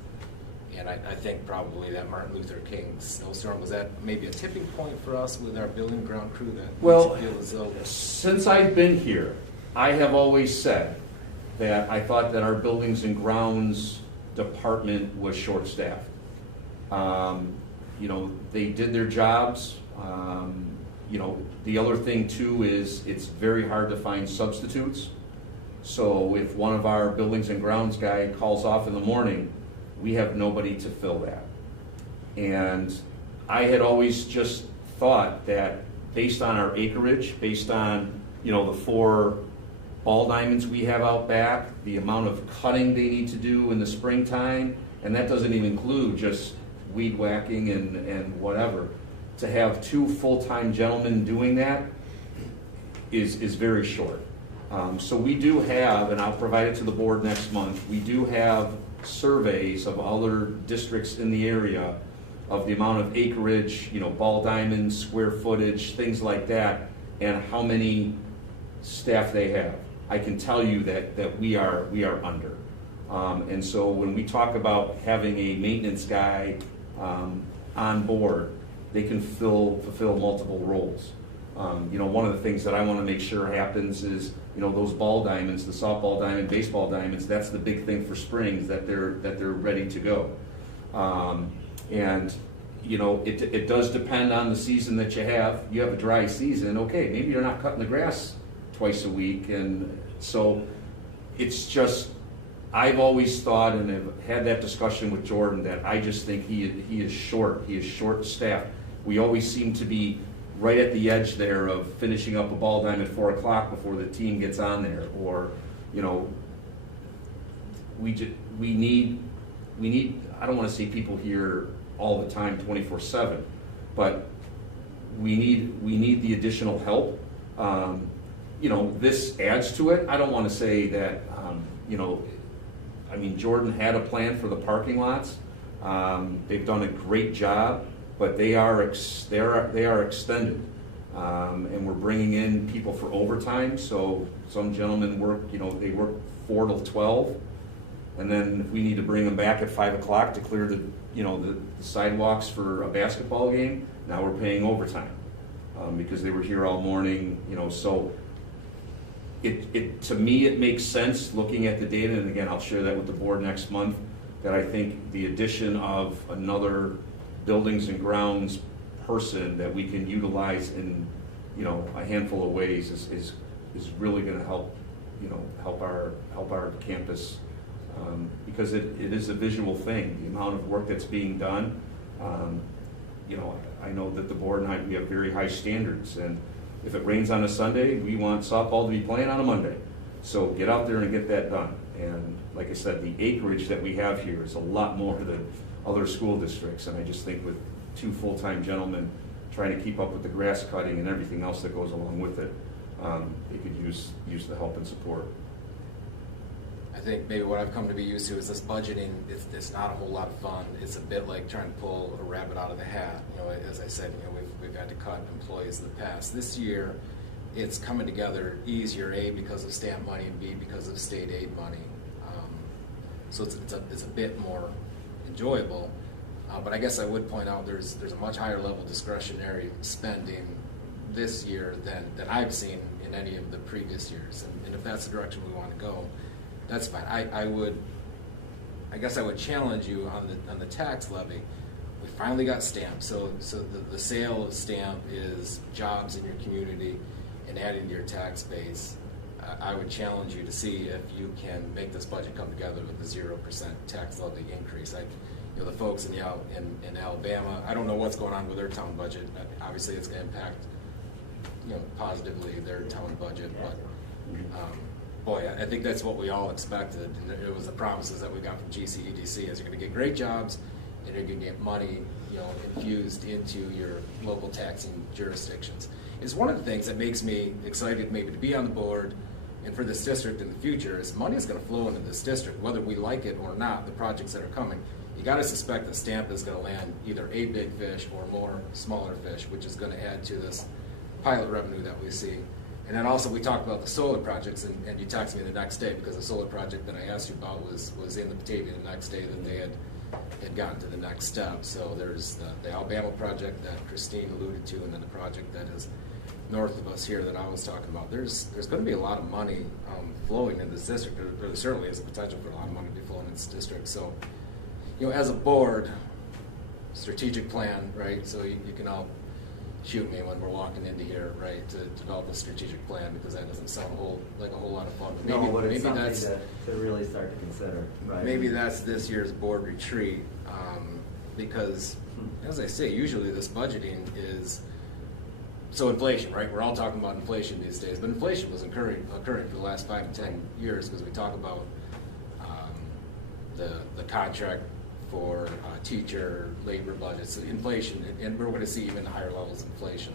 And I think probably that Martin Luther King snowstorm, was that maybe a tipping point for us with our building ground crew that Well, makes it feel as though. since I've been here, I have always said that I thought that our buildings and grounds department was short-staffed. They did their jobs. The other thing too is it's very hard to find substitutes. So if one of our buildings and grounds guy calls off in the morning, we have nobody to fill that. And I had always just thought that based on our acreage, based on, the 4 ball diamonds we have out back, the amount of cutting they need to do in the springtime, and that doesn't even include just weed whacking and whatever. To have 2 full-time gentlemen doing that is very short. So we do have, and I'll provide it to the board next month, we do have surveys of other districts in the area of the amount of acreage, ball diamonds, square footage, things like that, and how many staff they have. I can tell you that we are under. And so when we talk about having a maintenance guy on board, they can fulfill multiple roles. One of the things that I want to make sure happens is, those ball diamonds, the softball diamond, baseball diamonds, that's the big thing for springs, that they're ready to go. It does depend on the season that you have. You have a dry season, okay, maybe you're not cutting the grass twice a week, and so it's just, I've always thought, and have had that discussion with Jordan, that I just think he is short-staffed. We always seem to be right at the edge there of finishing up a ball diamond at 4 o'clock before the team gets on there, or we need. I don't want to say people here all the time, 24/7, but we need the additional help. This adds to it. I don't want to say that. Jordan had a plan for the parking lots. They've done a great job, but they are extended, and we're bringing in people for overtime. So some gentlemen work, they work 4 till 12, and then if we need to bring them back at 5 o'clock to clear the sidewalks for a basketball game, now we're paying overtime because they were here all morning. So it to me it makes sense looking at the data, and again I'll share that with the board next month, that I think the addition of another buildings and grounds person that we can utilize in you know, a handful of ways is really gonna help, you know, help our campus, because it is a visual thing, the amount of work that's being done. You know, I know that the board and I, we have very high standards, and if it rains on a Sunday, we want softball to be playing on a Monday. So get out there and get that done. And like I said, the acreage that we have here is a lot more than other school districts, and I just think with 2 full-time gentlemen trying to keep up with the grass cutting and everything else that goes along with it, they could use the help and support. I think maybe what I've come to be used to is this budgeting. It's not a whole lot of fun. It's a bit like trying to pull a rabbit out of the hat. You know, as I said, you know, we've had to cut employees in the past. This year, it's coming together easier. A, because of stamp money, and B, because of state aid money. So it's a bit more enjoyable. But I guess I would point out there's a much higher level discretionary spending this year than I've seen in any of the previous years. And if that's the direction we want to go, that's fine. I guess I would challenge you on the tax levy. We finally got stamp. So the sale of stamp is jobs in your community and adding to your tax base. I would challenge you to see if you can make this budget come together with a 0% tax levy increase. You know, the folks in Alabama, I don't know what's going on with their town budget. Obviously, it's going to impact, you know, positively their town budget. But boy, I think that's what we all expected, and it was the promises that we got from GCEDC. Is you're going to get great jobs, and you're going to get money, you know, infused into your local taxing jurisdictions. It's one of the things that makes me excited maybe to be on the board and for this district in the future is money is going to flow into this district, whether we like it or not, the projects that are coming. You got to suspect that stamp is going to land either a big fish or more smaller fish, which is going to add to this pilot revenue that we see. And then also we talked about the solar projects, and you texted me the next day because the solar project that I asked you about was in the Batavia the next day that they had gotten to the next step. So there's the Alabama project that Christine alluded to, and then the project that is north of us here that I was talking about. There's going to be a lot of money flowing in this district. There certainly is a potential for a lot of money to be flowing in this district. So, you know, as a board, strategic plan, right? So you can all shoot me when we're walking into here, right, to develop a strategic plan, because that doesn't sound like a whole lot of fun. But maybe, no, but it's maybe something that's to really start to consider. Right? Maybe that's this year's board retreat, because, as I say, usually this budgeting is so inflation, right? We're all talking about inflation these days, but inflation was occurring for the last 5 to 10 years because we talk about the contract for teacher labor budgets, so inflation, and we're going to see even higher levels of inflation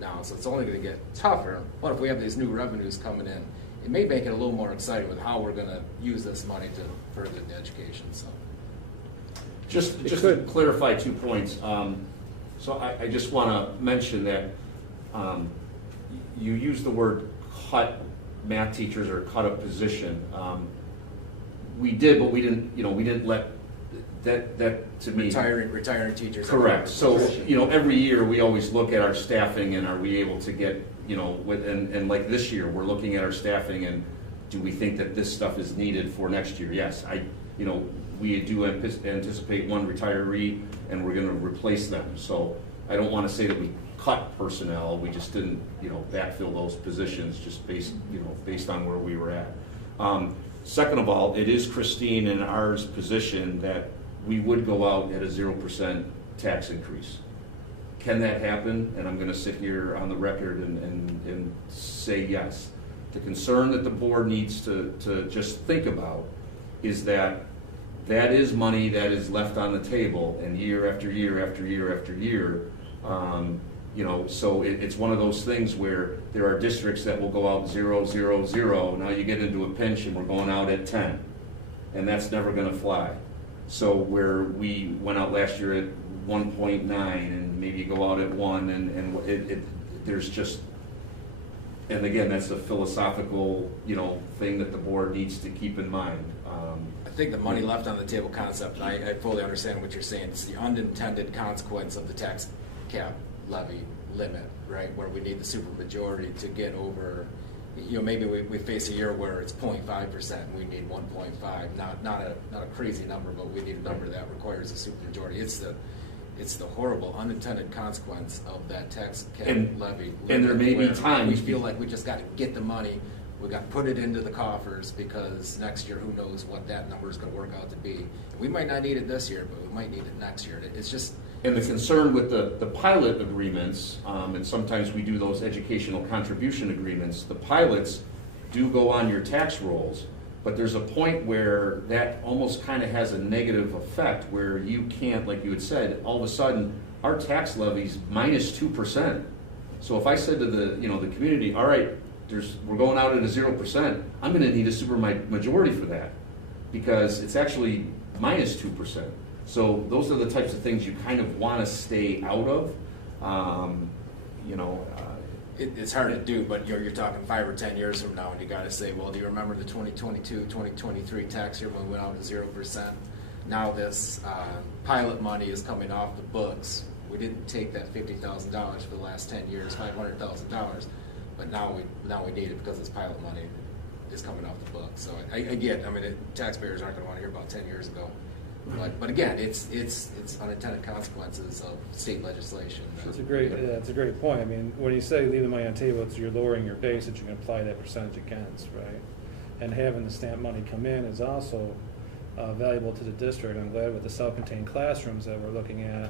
now. So it's only going to get tougher. But if we have these new revenues coming in, it may make it a little more exciting with how we're going to use this money to further the education. So, just to clarify 2 points. So I just want to mention that you use the word cut math teachers or cut a position. We did, but we didn't. You know, we didn't let that to me. Retiring teachers. Correct. So, you know, every year we always look at our staffing and are we able to get, you know, and like this year we're looking at our staffing and do we think that this stuff is needed for next year? Yes, you know, we do anticipate one retiree and we're going to replace them. So I don't want to say that we cut personnel. We just didn't, you know, backfill those positions just based on where we were at. Second of all, it is Christine and ours position that we would go out at a 0% tax increase. Can that happen? And I'm going to sit here on the record and say yes. The concern that the board needs to just think about is that is money that is left on the table, and year after year after year after year, you know, so it's one of those things where there are districts that will go out 0, 0, 0. Now you get into a pinch and we're going out at 10, and that's never going to fly. So where we went out last year at 1.9 and maybe go out at 1, and there's just, and again, that's a philosophical, you know, thing that the board needs to keep in mind. I think the money left on the table concept, and I fully understand what you're saying. It's the unintended consequence of the tax cap levy limit, right? Where we need the supermajority to get over, you know, maybe we face a year where it's 0.5% and we need 1.5, not a crazy number, but we need a number that requires a supermajority. it's the horrible unintended consequence of that tax cap And- levy. and there may be where times we feel like we just got to get the money, we got to put it into the coffers, because next year, who knows what that number is going to work out to be. We might not need it this year, but we might need it next year. It's just, And the concern with the pilot agreements, and sometimes we do those educational contribution agreements, the pilots do go on your tax rolls, but there's a point where that almost kind of has a negative effect, where you can't, like you had said, all of a sudden, our tax levy's minus 2%. So if I said to the community, all right, we're going out at a 0%, I'm gonna need a super majority for that, because it's actually minus 2%. So those are the types of things you kind of want to stay out of. it's hard to do, but you're talking 5 or 10 years from now, and you got to say, well, do you remember the 2022, 2023 tax year when we went out to 0%? Now this pilot money is coming off the books. We didn't take that $50,000 for the last 10 years, $500,000, but now we need it because this pilot money is coming off the books. So I get, taxpayers aren't going to want to hear about 10 years ago. But again, it's unintended consequences of state legislation. It's a great point. I mean, when you say leave the money on the table, you're lowering your base that you can apply that percentage against, right? And having the stamp money come in is also valuable to the district. I'm glad with the self-contained classrooms that we're looking at,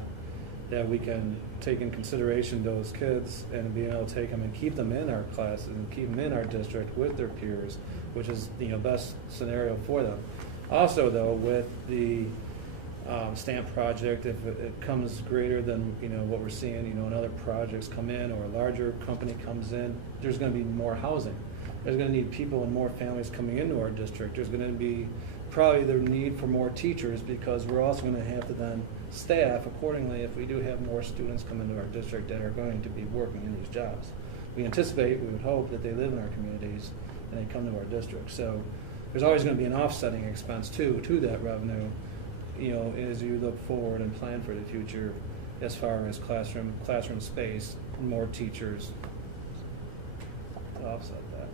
that we can take in consideration those kids and being able to take them and keep them in our classes and keep them in our district with their peers, which is the best scenario for them. Also, though, with the stamp project, if it comes greater than what we're seeing, and other projects come in, or a larger company comes in, there's going to be more housing. There's going to need people and more families coming into our district. There's going to be probably the need for more teachers, because we're also going to have to then staff accordingly if we do have more students come into our district that are going to be working in these jobs. We would hope that they live in our communities and they come to our district. So there's always going to be an offsetting expense too to that revenue, as you look forward and plan for the future, as far as classroom space, more teachers to offset that.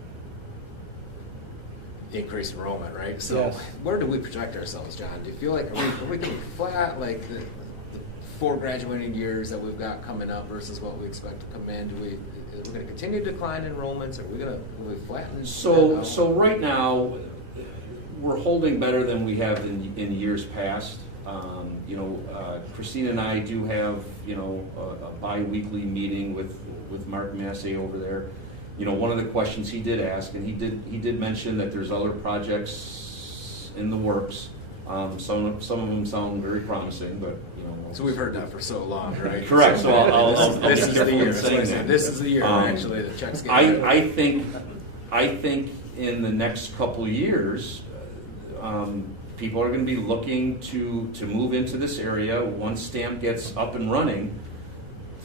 Increased enrollment, right? So Yes. Where do we project ourselves, John? Do you feel like are we getting flat, like the 4 graduating years that we've got coming up versus what we expect to come in? Are we going to continue to decline enrollments? Are we flatten? So right now, we're holding better than we have in years past. Christina and I do have a bi-weekly meeting with Mark Massey over there. One of the questions he did ask, and he did mention that there's other projects in the works. Some of them sound very promising, but So we've heard that for so long, right? Correct. So I'll this be is the careful year. in saying that. This is the year actually the checks get better. I think in the next couple of years, people are going to be looking to move into this area once STAMP gets up and running.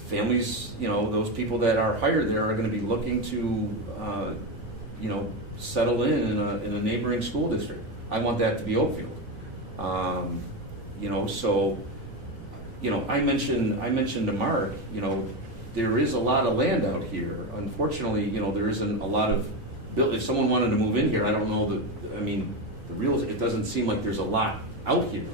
Families, those people that are hired there are going to be looking to, settle in a neighboring school district. I want that to be Oakfield. I mentioned to Mark, there is a lot of land out here. Unfortunately, there isn't a lot of. If someone wanted to move in here, I don't know it doesn't seem like there's a lot out here.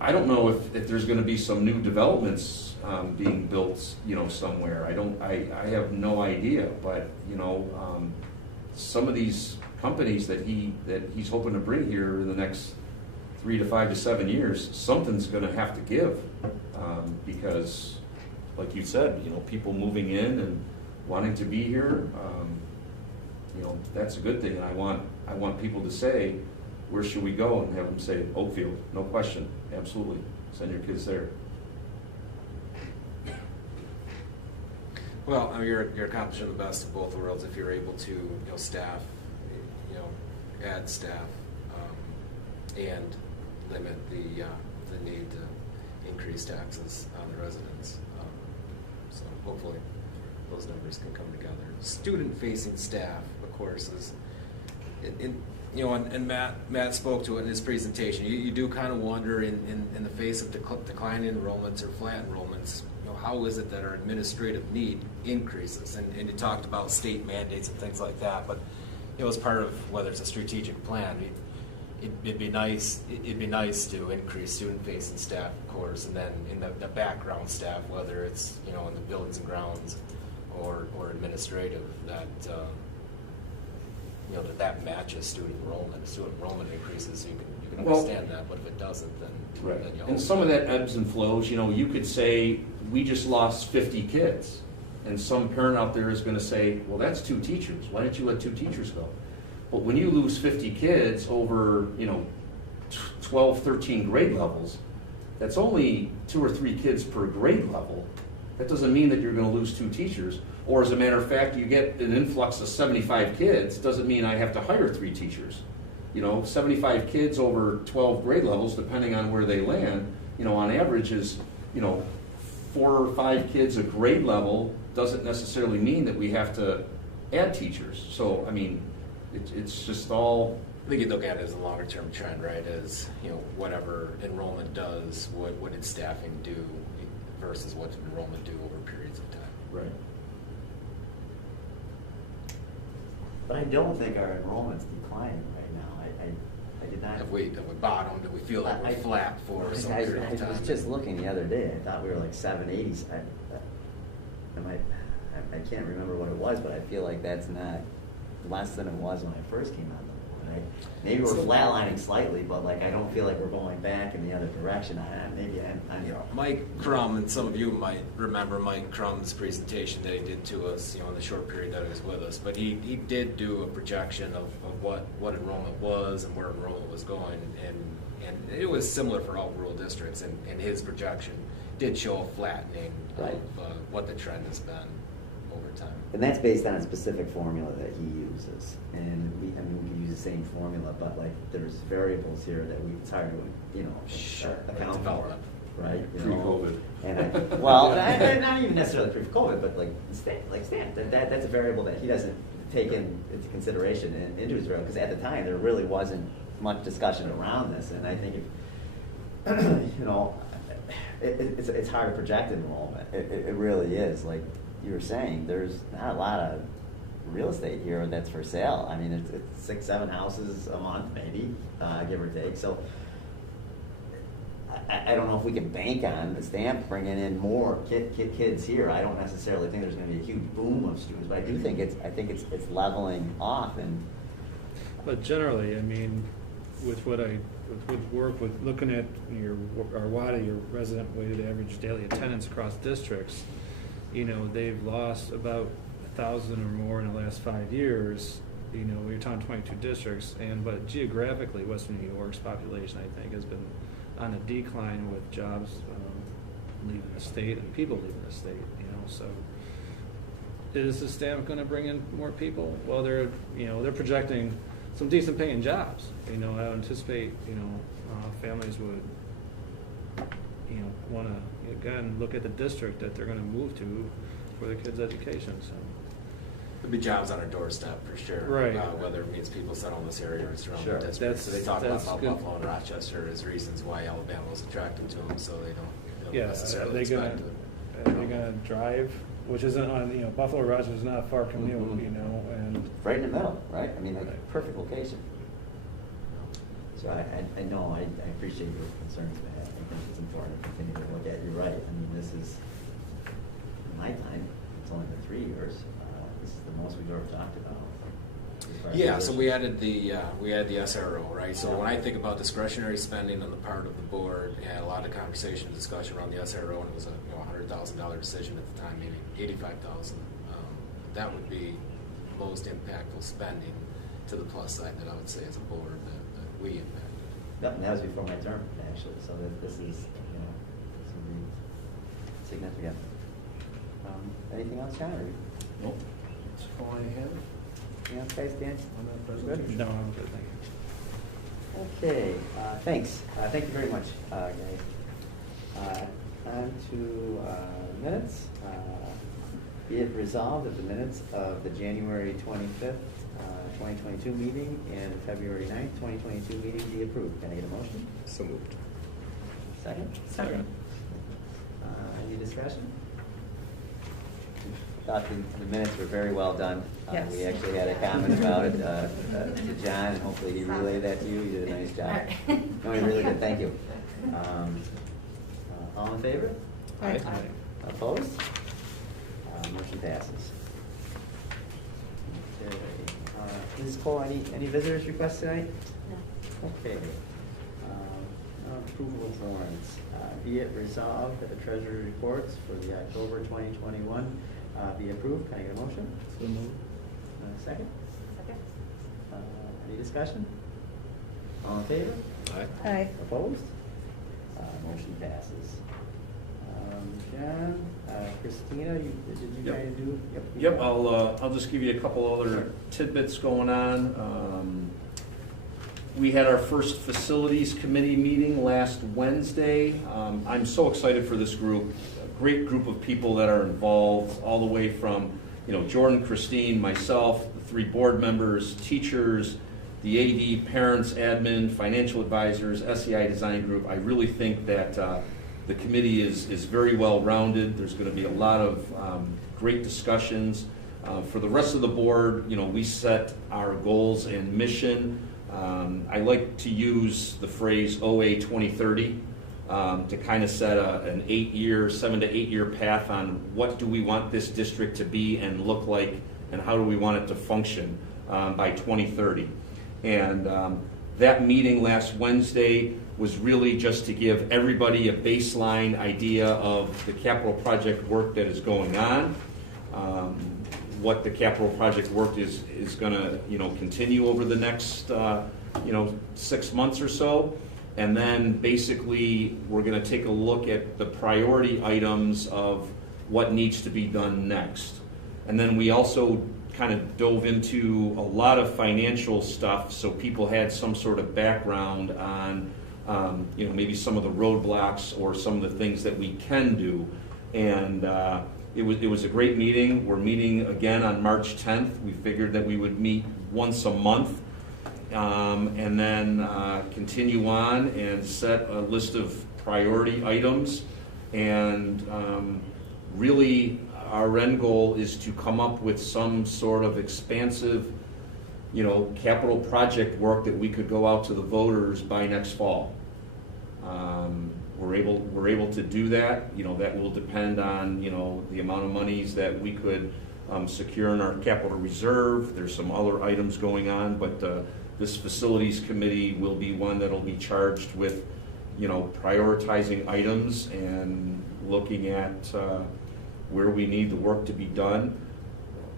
I don't know if there's going to be some new developments being built, somewhere. I have no idea. But some of these companies that he's hoping to bring here in the next 3 to 5 to 7 years, something's going to have to give, because, like you said, people moving in and wanting to be here. That's a good thing, and I want people to say, where should we go, and have them say Oakfield, no question, absolutely, send your kids there. Well, you're accomplishing the best of both worlds if you're able to staff, add staff, and limit the need to increase taxes on the residents. So hopefully those numbers can come together. Student-facing staff, of course, is and Matt spoke to it in his presentation. You do kind of wonder in the face of declining enrollments or flat enrollments, how is it that our administrative need increases? And you talked about state mandates and things like that, but as part of whether it's a strategic plan, it'd be nice to increase student-facing staff, of course, and then in the background staff, whether it's, you know, in the buildings and grounds or administrative, that you know, that matches student enrollment. Student enrollment increases, you can Well, understand that, but if it doesn't, then then you And some of that ebbs and flows. You know, you could say, we just lost 50 kids. And some parent out there is going to say, well, that's 2 teachers. Why didn't you let 2 teachers go? But when you lose 50 kids over, you know, 12, 13 grade levels, that's only 2 or 3 kids per grade level. That doesn't mean that you're going to lose 2 teachers. Or as a matter of fact, you get an influx of 75 kids, doesn't mean I have to hire 3 teachers. You know, 75 kids over 12 grade levels, depending on where they land, you know, on average is, you know, 4 or 5 kids a grade level doesn't necessarily mean that we have to add teachers. So, I mean, it's just all. I think you look at it as a longer term trend, right? As, you know, whatever enrollment does, what did staffing do versus what did enrollment do over periods of time? Right. But I don't think our enrollment's declining right now. I did not. Have we bottomed? Do we feel like we're flat for some period of time? I was just looking the other day. I thought we were like 780s. I can't remember what it was, but I feel like that's not less than it was when I first came on the board. Right? Maybe we're flatlining slightly, but like I don't feel like we're going back in the other direction. I'm You know, Mike Crum, and some of you might remember Mike Crum's presentation that he did to us, you know, in the short period that he was with us. But he did do a projection of what enrollment was and where enrollment was going, and it was similar for all rural districts. And his projection did show a flattening Right. of what the trend has been over time. And that's based on a specific formula that he uses. And we can use the same formula, but like there's variables here that it's hard to, you know, account for, Development. right? You Pre-COVID. know? And not even necessarily pre-COVID, but like Stan, that's a variable that he doesn't take into consideration into his variable, because at the time there really wasn't much discussion around this, and I think if, you know, it's hard to project enrollment. It really is. Like you were saying, there's not a lot of real estate here that's for sale. I mean, it's 6, 7 houses a month, maybe, give or take. So I don't know if we can bank on the stamp bringing in more kids here. I don't necessarily think there's going to be a huge boom of students, but I do think it's leveling off. And But generally, I mean, with work with looking at your resident weighted average daily attendance across districts, you know, they've lost about 1,000 or more in the last 5 years. You know, we're talking 22 districts, but geographically, Western New York's population, I think, has been on a decline with jobs leaving the state and people leaving the state. You know, so is the stamp going to bring in more people? Well, they're projecting some decent paying jobs. You know, I anticipate, you know, families would, you know, want to, again, look at the district that they're going to move to for their kids' education. So There'll be jobs on our doorstep for sure. Right. Whether it means people settle in this area or surrounding Sure. districts. So they talk about That's good. Buffalo and Rochester as reasons why Alabama was attracted to them, so they don't yeah, necessarily are expect it. they going to drive, which isn't on, you know, Buffalo, Rochester is not a far commute, Mhm. you know, and right in the middle, right? I mean, like Right. perfect location. So I know, I appreciate your concerns, man. I think it's important to continue to look at. You're right. I mean, this is, in my time, it's only been 3 years. This is the most we've ever talked about. Yeah, so we added the SRO, right? So when I think about discretionary spending on the part of the board, we had a lot of conversation and discussion around the SRO, and it was a $100,000 decision at the time, maybe $85,000. That would be most impactful spending to the plus side that I would say as a board that we impacted. Yep, and that was before my term, actually. So this is, you know, this will be significant. Anything else, John? Or Nope. That's all I have. anything else, guys? Dan? On that Good? presentation. no, I'm good, thank you. Okay, thanks. Thank you very much, guys. On to minutes. Be it resolved that the minutes of the January 25th, 2022 meeting and February 9th, 2022 meeting be approved. Can I get a motion? So moved. Second? Second. Any discussion? thought the minutes were very well done. Yes. We actually had a comment about it to John, and hopefully he relayed that to you. You did a nice job. No, you really did. Thank you. All in favor? Aye. Opposed? Motion passes. Okay. Mrs. Cole, any visitors requests tonight? No. Okay. Approval of warrants. Be it resolved that the treasury reports for the October 2021 be approved. Can I get a motion? So moved. Second? Second? Any discussion? All in favor? Aye. Opposed? Motion passes. John, Christina, did you Yep. try to do? Yep, I'll just give you a couple other tidbits going on. We had our first facilities committee meeting last Wednesday. I'm so excited for this group. A great group of people that are involved, all the way from, Jordan, Christine, myself, the 3 board members, teachers, the AD, parents, admin, financial advisors, SEI Design Group. I really think that the committee is very well-rounded. There's going to be a lot of great discussions. For the rest of the board, we set our goals and mission. I like to use the phrase OA 2030 to kind of set an 7 to 8 year path on what do we want this district to be and look like, and how do we want it to function by 2030. And that meeting last Wednesday was really just to give everybody a baseline idea of the capital project work that is going on, what the capital project work is going to continue over the next 6 months or so, and then basically we're going to take a look at the priority items of what needs to be done next. And then we also kind of dove into a lot of financial stuff, so people had some sort of background on maybe some of the roadblocks or some of the things that we can do. And it was a great meeting. We're meeting again on March 10th. We figured that we would meet once a month, and then continue on and set a list of priority items. And really, our end goal is to come up with some sort of expansive, capital project work that we could go out to the voters by next fall. We're able to do that. That will depend on the amount of monies that we could secure in our capital reserve. There's some other items going on, but this facilities committee will be one that'll be charged with prioritizing items and looking at where we need the work to be done.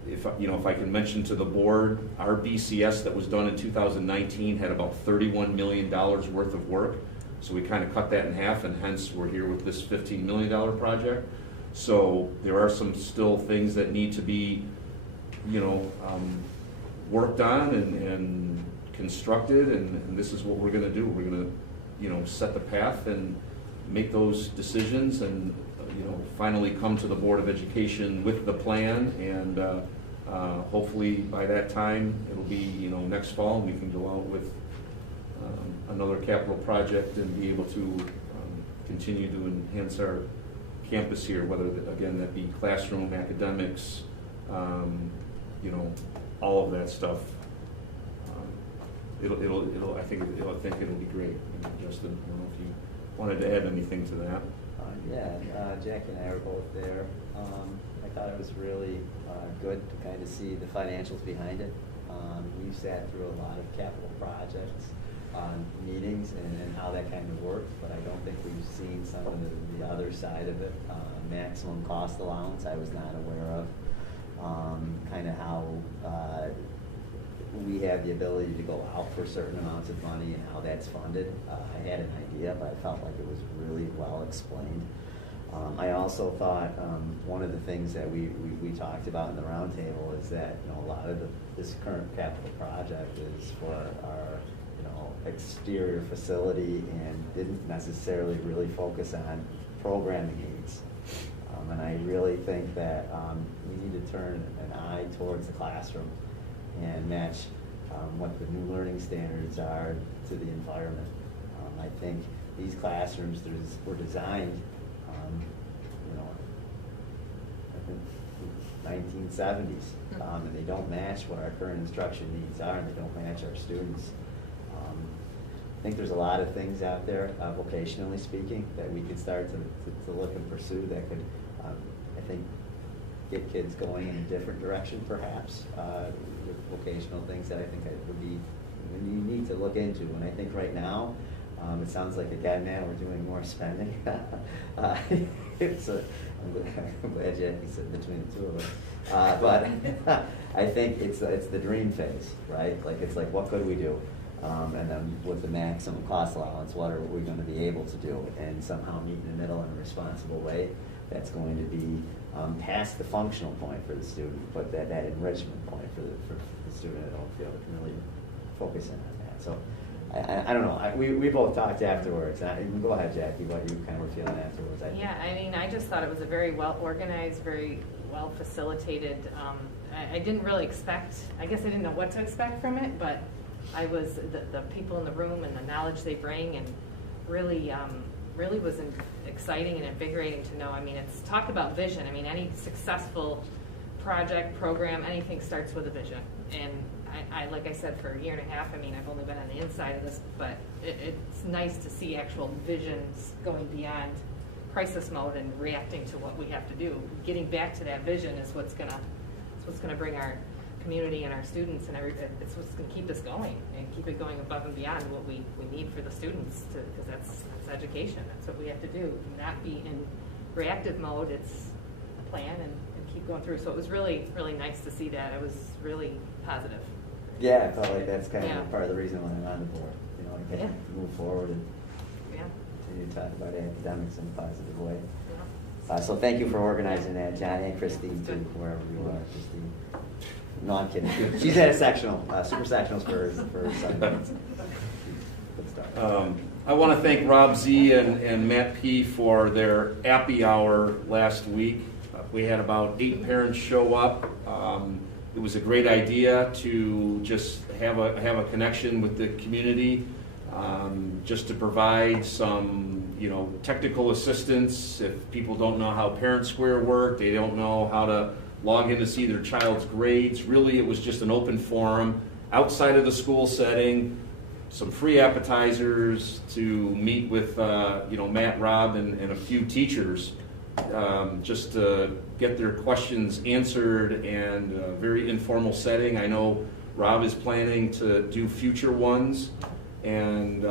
If I can mention to the board, our BCS that was done in 2019 had about $31 million worth of work. So we kind of cut that in half, and hence we're here with this $15 million project. So there are some still things that need to be, worked on and constructed, and this is what we're going to do. We're going to, set the path and make those decisions, and finally come to the Board of Education with the plan, and hopefully by that time it'll be next fall, and we can go out with another capital project and be able to continue to enhance our campus here, whether again that be classroom, academics, all of that stuff. I think it'll be great. Justin, I don't know if you wanted to add anything to that. Jack and I were both there. I thought it was really good to kind of see the financials behind it. We've sat through a lot of capital projects meetings and how that kind of works, but I don't think we've seen some of the other side of it. Maximum cost allowance I was not aware of. Kind of how we have the ability to go out for certain amounts of money and how that's funded. I had an idea, but I felt like it was really well explained. I also thought one of the things that we talked about in the roundtable is that a lot of this current capital project is for our exterior facility and didn't necessarily really focus on programming needs. And I really think that we need to turn an eye towards the classroom and match what the new learning standards are to the environment. I think these classrooms were designed, I think 1970s, and they don't match what our current instruction needs are, and they don't match our students. I think there's a lot of things out there, vocationally speaking, that we could start to look and pursue that could, I think, get kids going in a different direction, perhaps, with vocational things that I think would be you need to look into. And I think right now, it sounds like again now we're doing more spending. I'm glad Jackie said between the two of us. But I think it's the dream phase, right? Like it's like what could we do? And then with the maximum cost allowance, what are we going to be able to do? And somehow meet in the middle in a responsible way that's going to be past the functional point for the student, but that enrichment point for the student at Oakfield can really focus in on that. So I don't know. We both talked afterwards. Go ahead, Jackie, what you kind of were feeling afterwards. Yeah, I mean, I just thought it was a very well organized, very well facilitated. I didn't really expect, I guess I didn't know what to expect from it, but I was, the people in the room and the knowledge they bring, and really was exciting and invigorating to know. I mean, it's talked about vision. I mean, any successful project, program, anything starts with a vision. And I like I said, for a year and a half, I mean, I've only been on the inside of this, but it's nice to see actual visions going beyond crisis mode and reacting to what we have to do. Getting back to that vision is what's gonna bring our community and our students and it's what's going to keep us going and keep it going above and beyond what we need for the students, because that's education. That's what we have to do. Not be in reactive mode. It's plan and keep going through. So it was really, really nice to see that. It was really positive. Yeah, I felt like that's kind of part of the reason why I'm on the board. You know, I get to move forward and continue to talk about academics in a positive way. Yeah. So thank you for organizing that, John, and Christine too, wherever you are, Christine. No, I'm kidding. She's at a sectional, super sectionals for 7 minutes. Good start. I want to thank Rob Z and Matt P for their Appy Hour last week. We had about 8 parents show up. It was a great idea to just have a connection with the community, just to provide some, technical assistance. If people don't know how Parent Square work, they don't know how to log in to see their child's grades. Really, it was just an open forum outside of the school setting, some free appetizers to meet with Matt, Rob, and a few teachers, just to get their questions answered, and a very informal setting. I know Rob is planning to do future ones and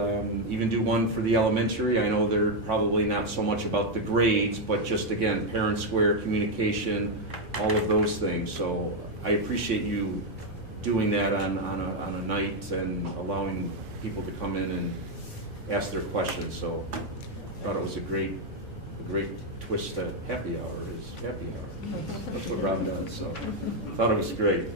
even do one for the elementary. I know they're probably not so much about the grades, but just again, Parent Square, communication, all of those things. So I appreciate you doing that on a night and allowing people to come in and ask their questions. So I thought it was a great twist to happy hour is happy hour. That's what Rob does. So I thought it was great.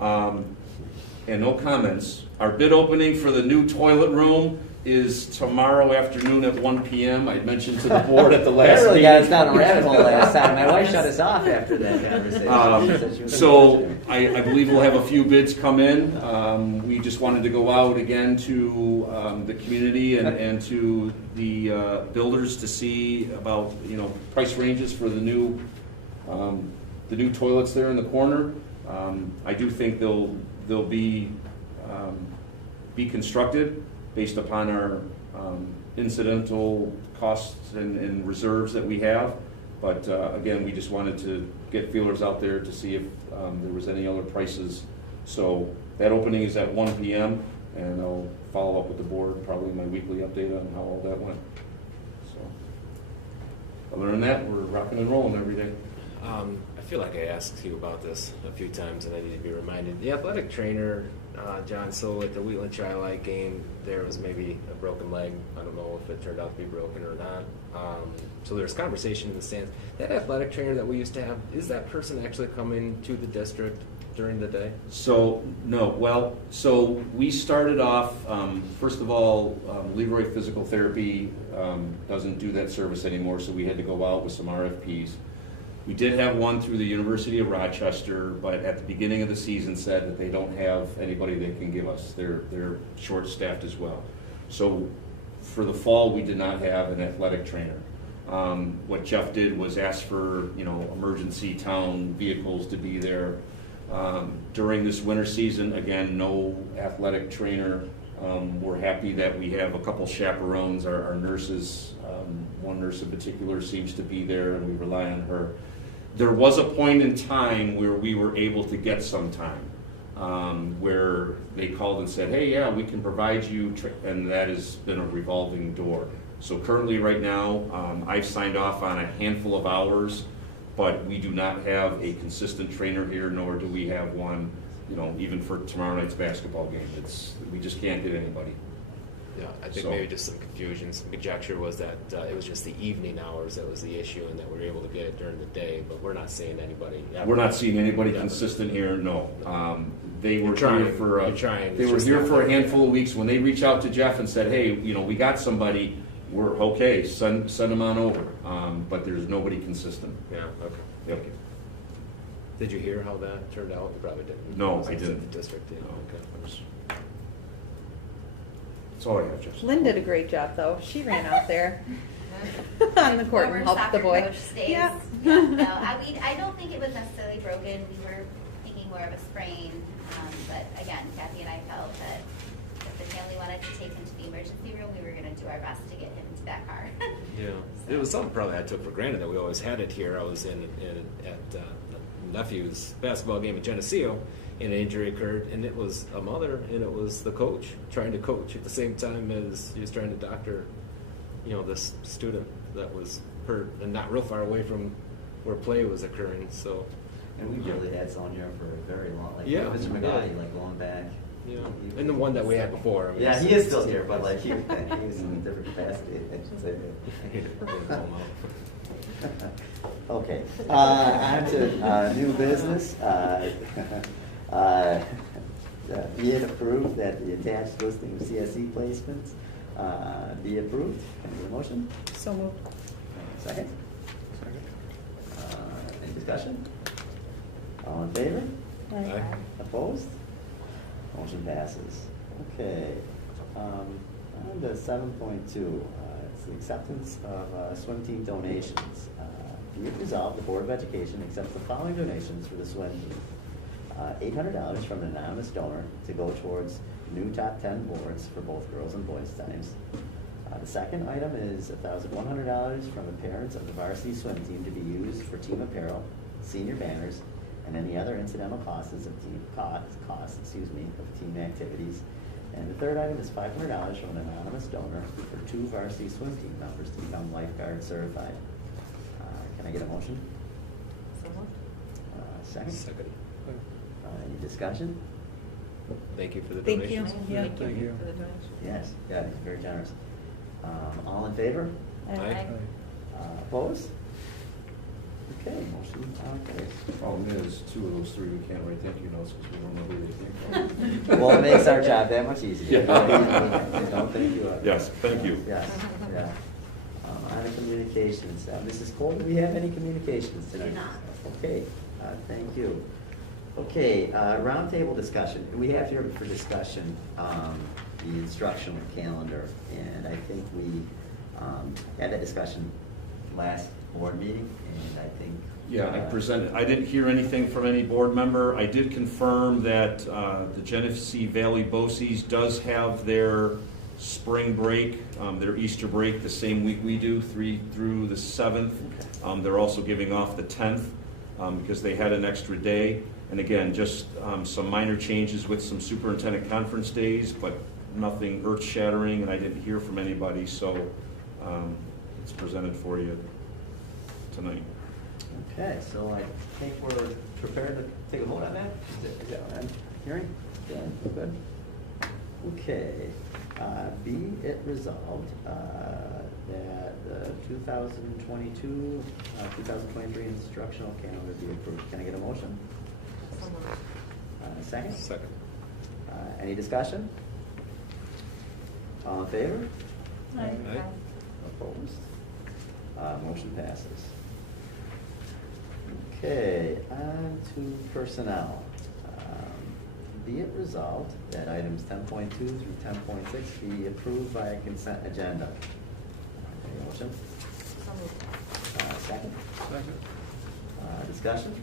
And no comments. Our bid opening for the new toilet room is tomorrow afternoon at 1 p.m. I mentioned to the board at the last That really meeting. got us down a rabbit hole last time. My wife shut us off after that conversation. So I believe we'll have a few bids come in. We just wanted to go out again to the community and to the builders to see about price ranges for the new toilets there in the corner. I do think they'll be constructed based upon our incidental costs and reserves that we have. But again, we just wanted to get feelers out there to see if there was any other prices. So that opening is at 1 p.m. and I'll follow up with the board, probably my weekly update on how all that went. So other than that, we're rocking and rolling every day. I feel like I asked you about this a few times and I need to be reminded. The athletic trainer, John, so at the Wheatland Chi-Light game, there was maybe a broken leg. I don't know if it turned out to be broken or not. So there's conversation in the stands. That athletic trainer that we used to have, is that person actually coming to the district during the day? So, no. Well, so we started off, first of all, Leroy Physical Therapy doesn't do that service anymore, so we had to go out with some RFPs. We did have one through the University of Rochester, but at the beginning of the season said that they don't have anybody they can give us. They're short-staffed as well. So for the fall, we did not have an athletic trainer. What Jeff did was ask for, emergency town vehicles to be there. During this winter season, again, no athletic trainer. We're happy that we have a couple chaperones, our nurses. One nurse in particular seems to be there, and we rely on her. There was a point in time where we were able to get some time, where they called and said, hey, yeah, we can provide you, and that has been a revolving door. So currently, right now, I've signed off on a handful of hours, but we do not have a consistent trainer here, nor do we have one, even for tomorrow night's basketball game. We just can't get anybody. Yeah, I think maybe just some confusion, some conjecture was that it was just the evening hours that was the issue, and that we were able to get it during the day, but we're not seeing anybody. We're not seeing anybody consistent here, no. They were here for a handful of weeks. When they reached out to Jeff and said, hey, we got somebody, we're okay, send them on over. But there's nobody consistent. Yeah, okay. Yep. Did you hear how that turned out? You probably didn't. No, I didn't. The district, yeah. Okay. That's all I have, Jeff. Lynn did a great job, though. She ran out there on the court and helped the boy. Yeah. No, I don't think it was necessarily broken. We were thinking more of a sprain. But again, Kathy and I felt that if the family wanted to take him to the emergency room, we were going to do our best to get him into that car. Yeah, it was something probably I took for granted that we always had it here. I was at nephew's basketball game at Geneseo, and an injury occurred, and it was a mother and it was the coach trying to coach at the same time as he was trying to doctor, this student that was hurt and not real far away from where play was occurring. So, and we really had someone here for a very long, Mr. McGaughy, going back. Yeah, and the one that we had before. Yeah, he is still here, but he was in a different capacity. Okay, on to new business. Be it approved that the attached listing of CSE placements be approved. Can I get a motion? So moved. Second? Any discussion? All in favor? Aye. Opposed? Motion passes. Okay, on to 7.2, it's the acceptance of swim team donations. Be it resolved, the Board of Education accepts the following donations for the swim team. $800 from an anonymous donor to go towards new top 10 boards for both girls and boys times. The second item is $1,100 from the parents of the varsity swim team to be used for team apparel, senior banners, and any other incidental costs of team activities. And the third item is $500 from an anonymous donor for 2 varsity swim team members to become lifeguard certified. Can I get a motion? So moved. Second? Second. Any discussion? Thank you for the Thank you. donations. Yeah. Thank you. For the donation. Yes, yeah, he's very generous. All in favor? Aye. Opposed? Okay, motion carries. Problem is, 2 of those 3 we can't write thank you notes because we don't know who they came from. Well, it makes our job that much easier. Yeah. Don't thank you. Yes, thank you. Yes, yeah. On to communications. Mrs. Cole, do we have any communications tonight? Do not. Okay, thank you. Okay, roundtable discussion. We have here for discussion the instructional calendar, and I think we had that discussion last board meeting, and I think Yeah, I presented, I didn't hear anything from any board member. I did confirm that the Genesee Valley BOCES does have their spring break, their Easter break the same week we do, 3 through the 7th. They're also giving off the 10th because they had an extra day. And again, just some minor changes with some superintendent conference days, but nothing earth-shattering, and I didn't hear from anybody, so it's presented for you tonight. Okay, so I think we're prepared to take a vote on that? Is that what I'm hearing? Yeah, good. Okay, be it resolved that the 2022, 2023 instructional calendar be approved. Can I get a motion? So moved. Second? Second. Any discussion? All in favor? Aye. Opposed? Motion passes. Okay, on to personnel. Be it resolved that items 10.2 through 10.6 be approved by consent agenda. Any motion? So moved. second? Second. Discussion?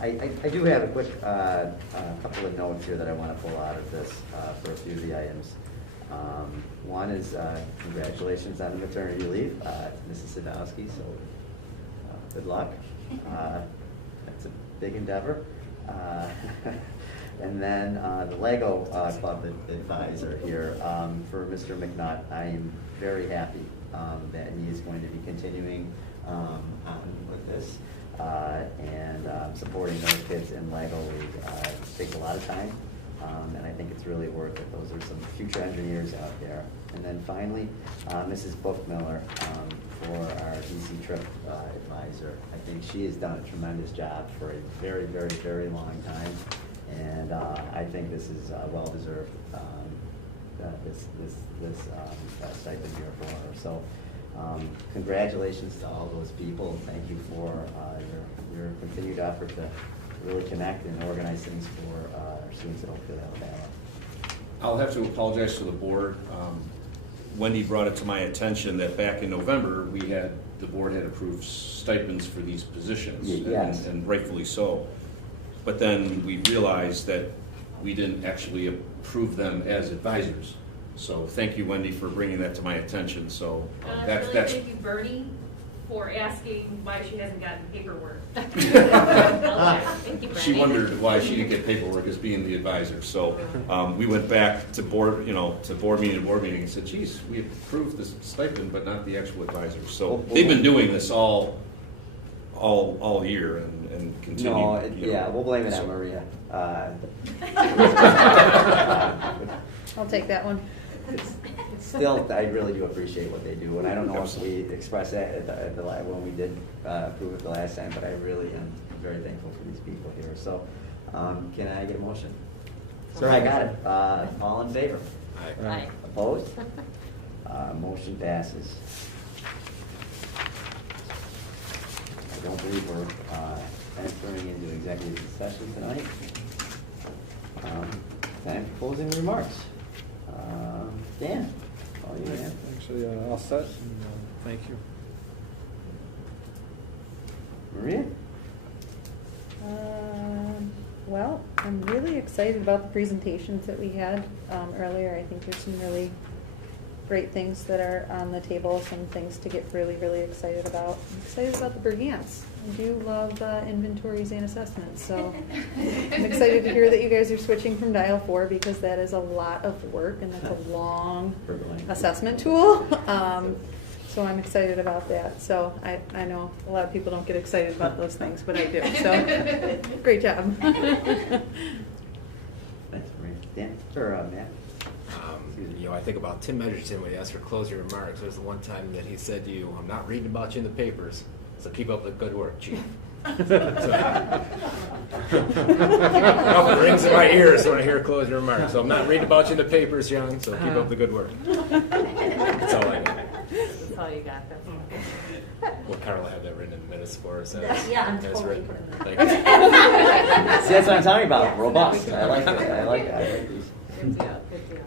I do have a quick couple of notes here that I want to pull out of this for a few of the items. One is congratulations on the maternity leave, Mrs. Sadowski, so good luck. That's a big endeavor. And then the Lego Club advisor here for Mr. McNutt. I am very happy that he is going to be continuing on with this and supporting those kids in Lego League. It takes a lot of time, and I think it's really worth it. Those are some future engineers out there. And then finally, Mrs. Bookmiller for our DC trip advisor. I think she has done a tremendous job for a very, very, very long time. And I think this is well deserved. This stipend here for her. So congratulations to all those people. Thank you for your continued effort to really connect and organize things for our students at Oakfield-Alabama. I'll have to apologize to the board. Wendy brought it to my attention that back in November, the board had approved stipends for these positions, yes. and rightfully so. But then we realized that we didn't actually approve them as advisors. So thank you, Wendy, for bringing that to my attention. So that's Thank you, Bernie, for asking why she hasn't gotten paperwork. Thank you, she Brandy. wondered why she didn't get paperwork as being the advisor. So we went back to board meeting and said, geez, we approved this stipend, but not the actual advisors. So they've been doing this all year and continue. No, yeah, we'll blame it on Maria. I'll take that one. Still, I really do appreciate what they do, and I don't know if we expressed that when we did approve it the last time, but I really am very thankful for these people here. So, can I get a motion? Sir, I got it. All in favor? Aye. Aye. Opposed? Motion passes. I don't believe we're entering into executive session tonight. Time for closing remarks. Dan, all you, Dan. Actually, all set, and thank you. Maria? Well, I'm really excited about the presentations that we had earlier. I think there's some really great things that are on the table, some things to get really, really excited about. I'm excited about the Brigance. I do love inventories and assessments, so I'm excited to hear that you guys are switching from Dial 4 because that is a lot of work and that's a long assessment tool. So I'm excited about that. So I know a lot of people don't get excited about those things, but I do. So great job. Thanks, Maria. Dan, or Matt? I think about Tim Edgerton when he asked for closing remarks. There's the one time that he said to you, I'm not reading about you in the papers, so keep up the good work, Chief. It rings in my ears when I hear closing remarks. So I'm not reading about you in the papers, John, so keep up the good work. That's all I know. That's all you got. Will Carla have that written in minutes for us? Yeah, I'm as totally written? putting that. Thank you. See, that's what I'm talking about. Robust. I like it. I like these. Good deal, good deal.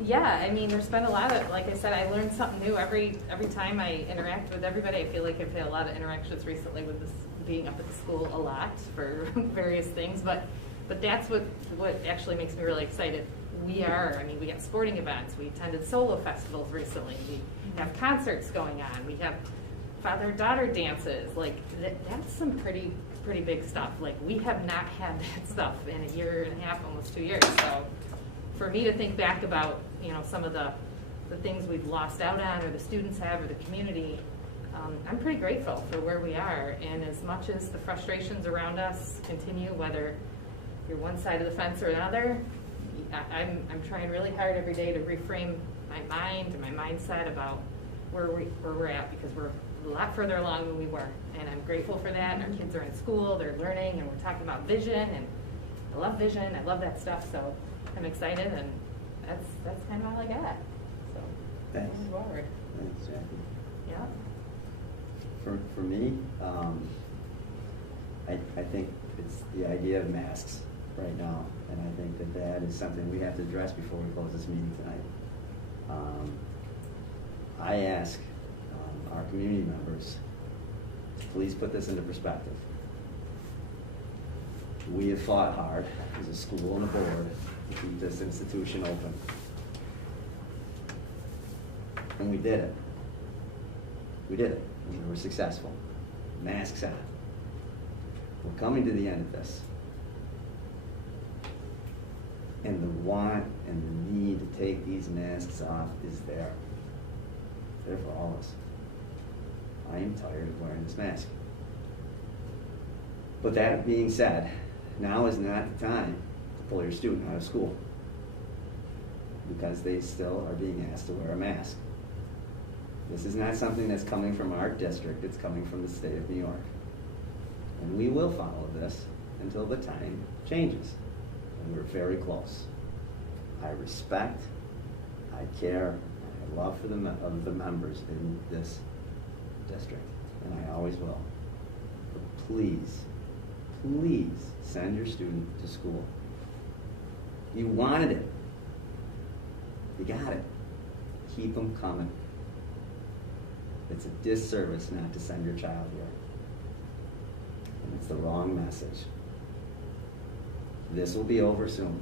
Yeah, I mean, there's been a lot of, like I said, I learned something new every time I interact with everybody. I feel like I've had a lot of interactions recently with this being up at the school a lot for various things, but that's what actually makes me really excited. We got sporting events. We attended solo festivals recently. We have concerts going on. We have father-daughter dances. Like, that's some pretty big stuff. Like, we have not had that stuff in a year and a half, almost 2 years. So for me to think back about, some of the things we've lost out on, or the students have, or the community, I'm pretty grateful for where we are. And as much as the frustrations around us continue, whether you're one side of the fence or another, I'm trying really hard every day to reframe my mind and my mindset about where we're at, because we're a lot further along than we were. And I'm grateful for that. Our kids are in school, they're learning, and we're talking about vision, and I love vision, I love that stuff, so I'm excited, and that's kind of all I got. So, Thanks. moving forward. Thanks, Jackie. Yeah. For me, I think it's the idea of masks right now, and I think that is something we have to address before we close this meeting tonight. I ask our community members, please put this into perspective. We have fought hard as a school and a board to keep this institution open. And we did it. We did it. We were successful. Masks on. We're coming to the end of this. And the want and the need to take these masks off is there. It's there for all of us. I am tired of wearing this mask. But that being said, now is not the time to pull your student out of school because they still are being asked to wear a mask. This is not something that's coming from our district, it's coming from the state of New York. And we will follow this until the time changes. And we're very close. I respect, I care, I love for the members in this district, and I always will. But please, please send your student to school. You wanted it. You got it. Keep them coming. It's a disservice not to send your child here. And it's the wrong message. This will be over soon.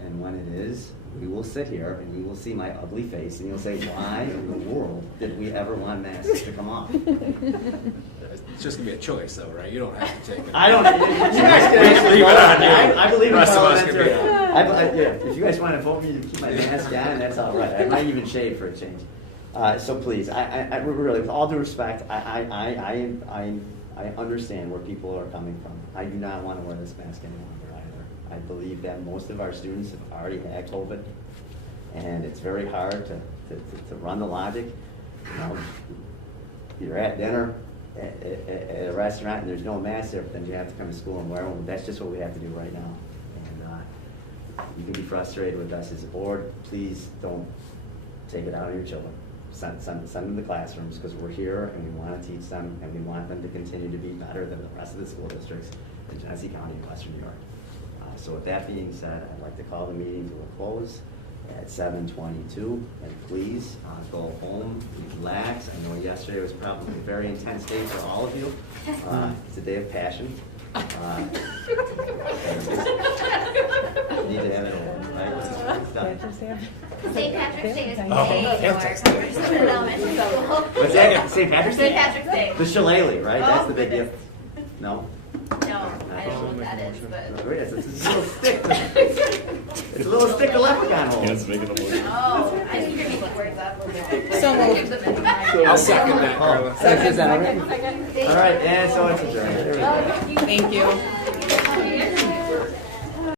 And when it is, we will sit here and you will see my ugly face and you'll say, why in the world did we ever want masks to come off? It's just gonna be a choice, though, right? You don't have to take it. I don't. You guys can actually Leave it vote. on you. I believe in Rest of us can parliamentary. be Yeah, if you guys want to vote me to keep my mask on, that's all right. I might even shave for a change. So please, I really, with all due respect, I understand where people are coming from. I do not want to wear this mask any longer either. I believe that most of our students have already had COVID, and it's very hard to run the logic. You know, you're at dinner at a restaurant and there's no mask there, but then you have to come to school and wear one. That's just what we have to do right now. And you can be frustrated with us as a board. Please don't take it out on your children. Send them to classrooms because we're here and we want to teach them and we want them to continue to be better than the rest of the school districts in Genesee County and Western New York. So with that being said, I'd like to call the meeting to a close at 7:22. And please go home, relax. I know yesterday was probably a very intense day for all of you. It's a day of passion. You need to have it over, right? It's done. St. Patrick's Day is today. Patrick's Day. What's that? St. Patrick's Day? St. Patrick's Day. The shillelagh, right? That's the big goodness. gift. No? No, I don't know what that is, but. Wait, it's a little stick. It's a little stick the leprechaun holds. Oh, I think you're making words up. So moved. I'll second that, Carla. Second. All right, and so it's adjourned. There we go. Thank you.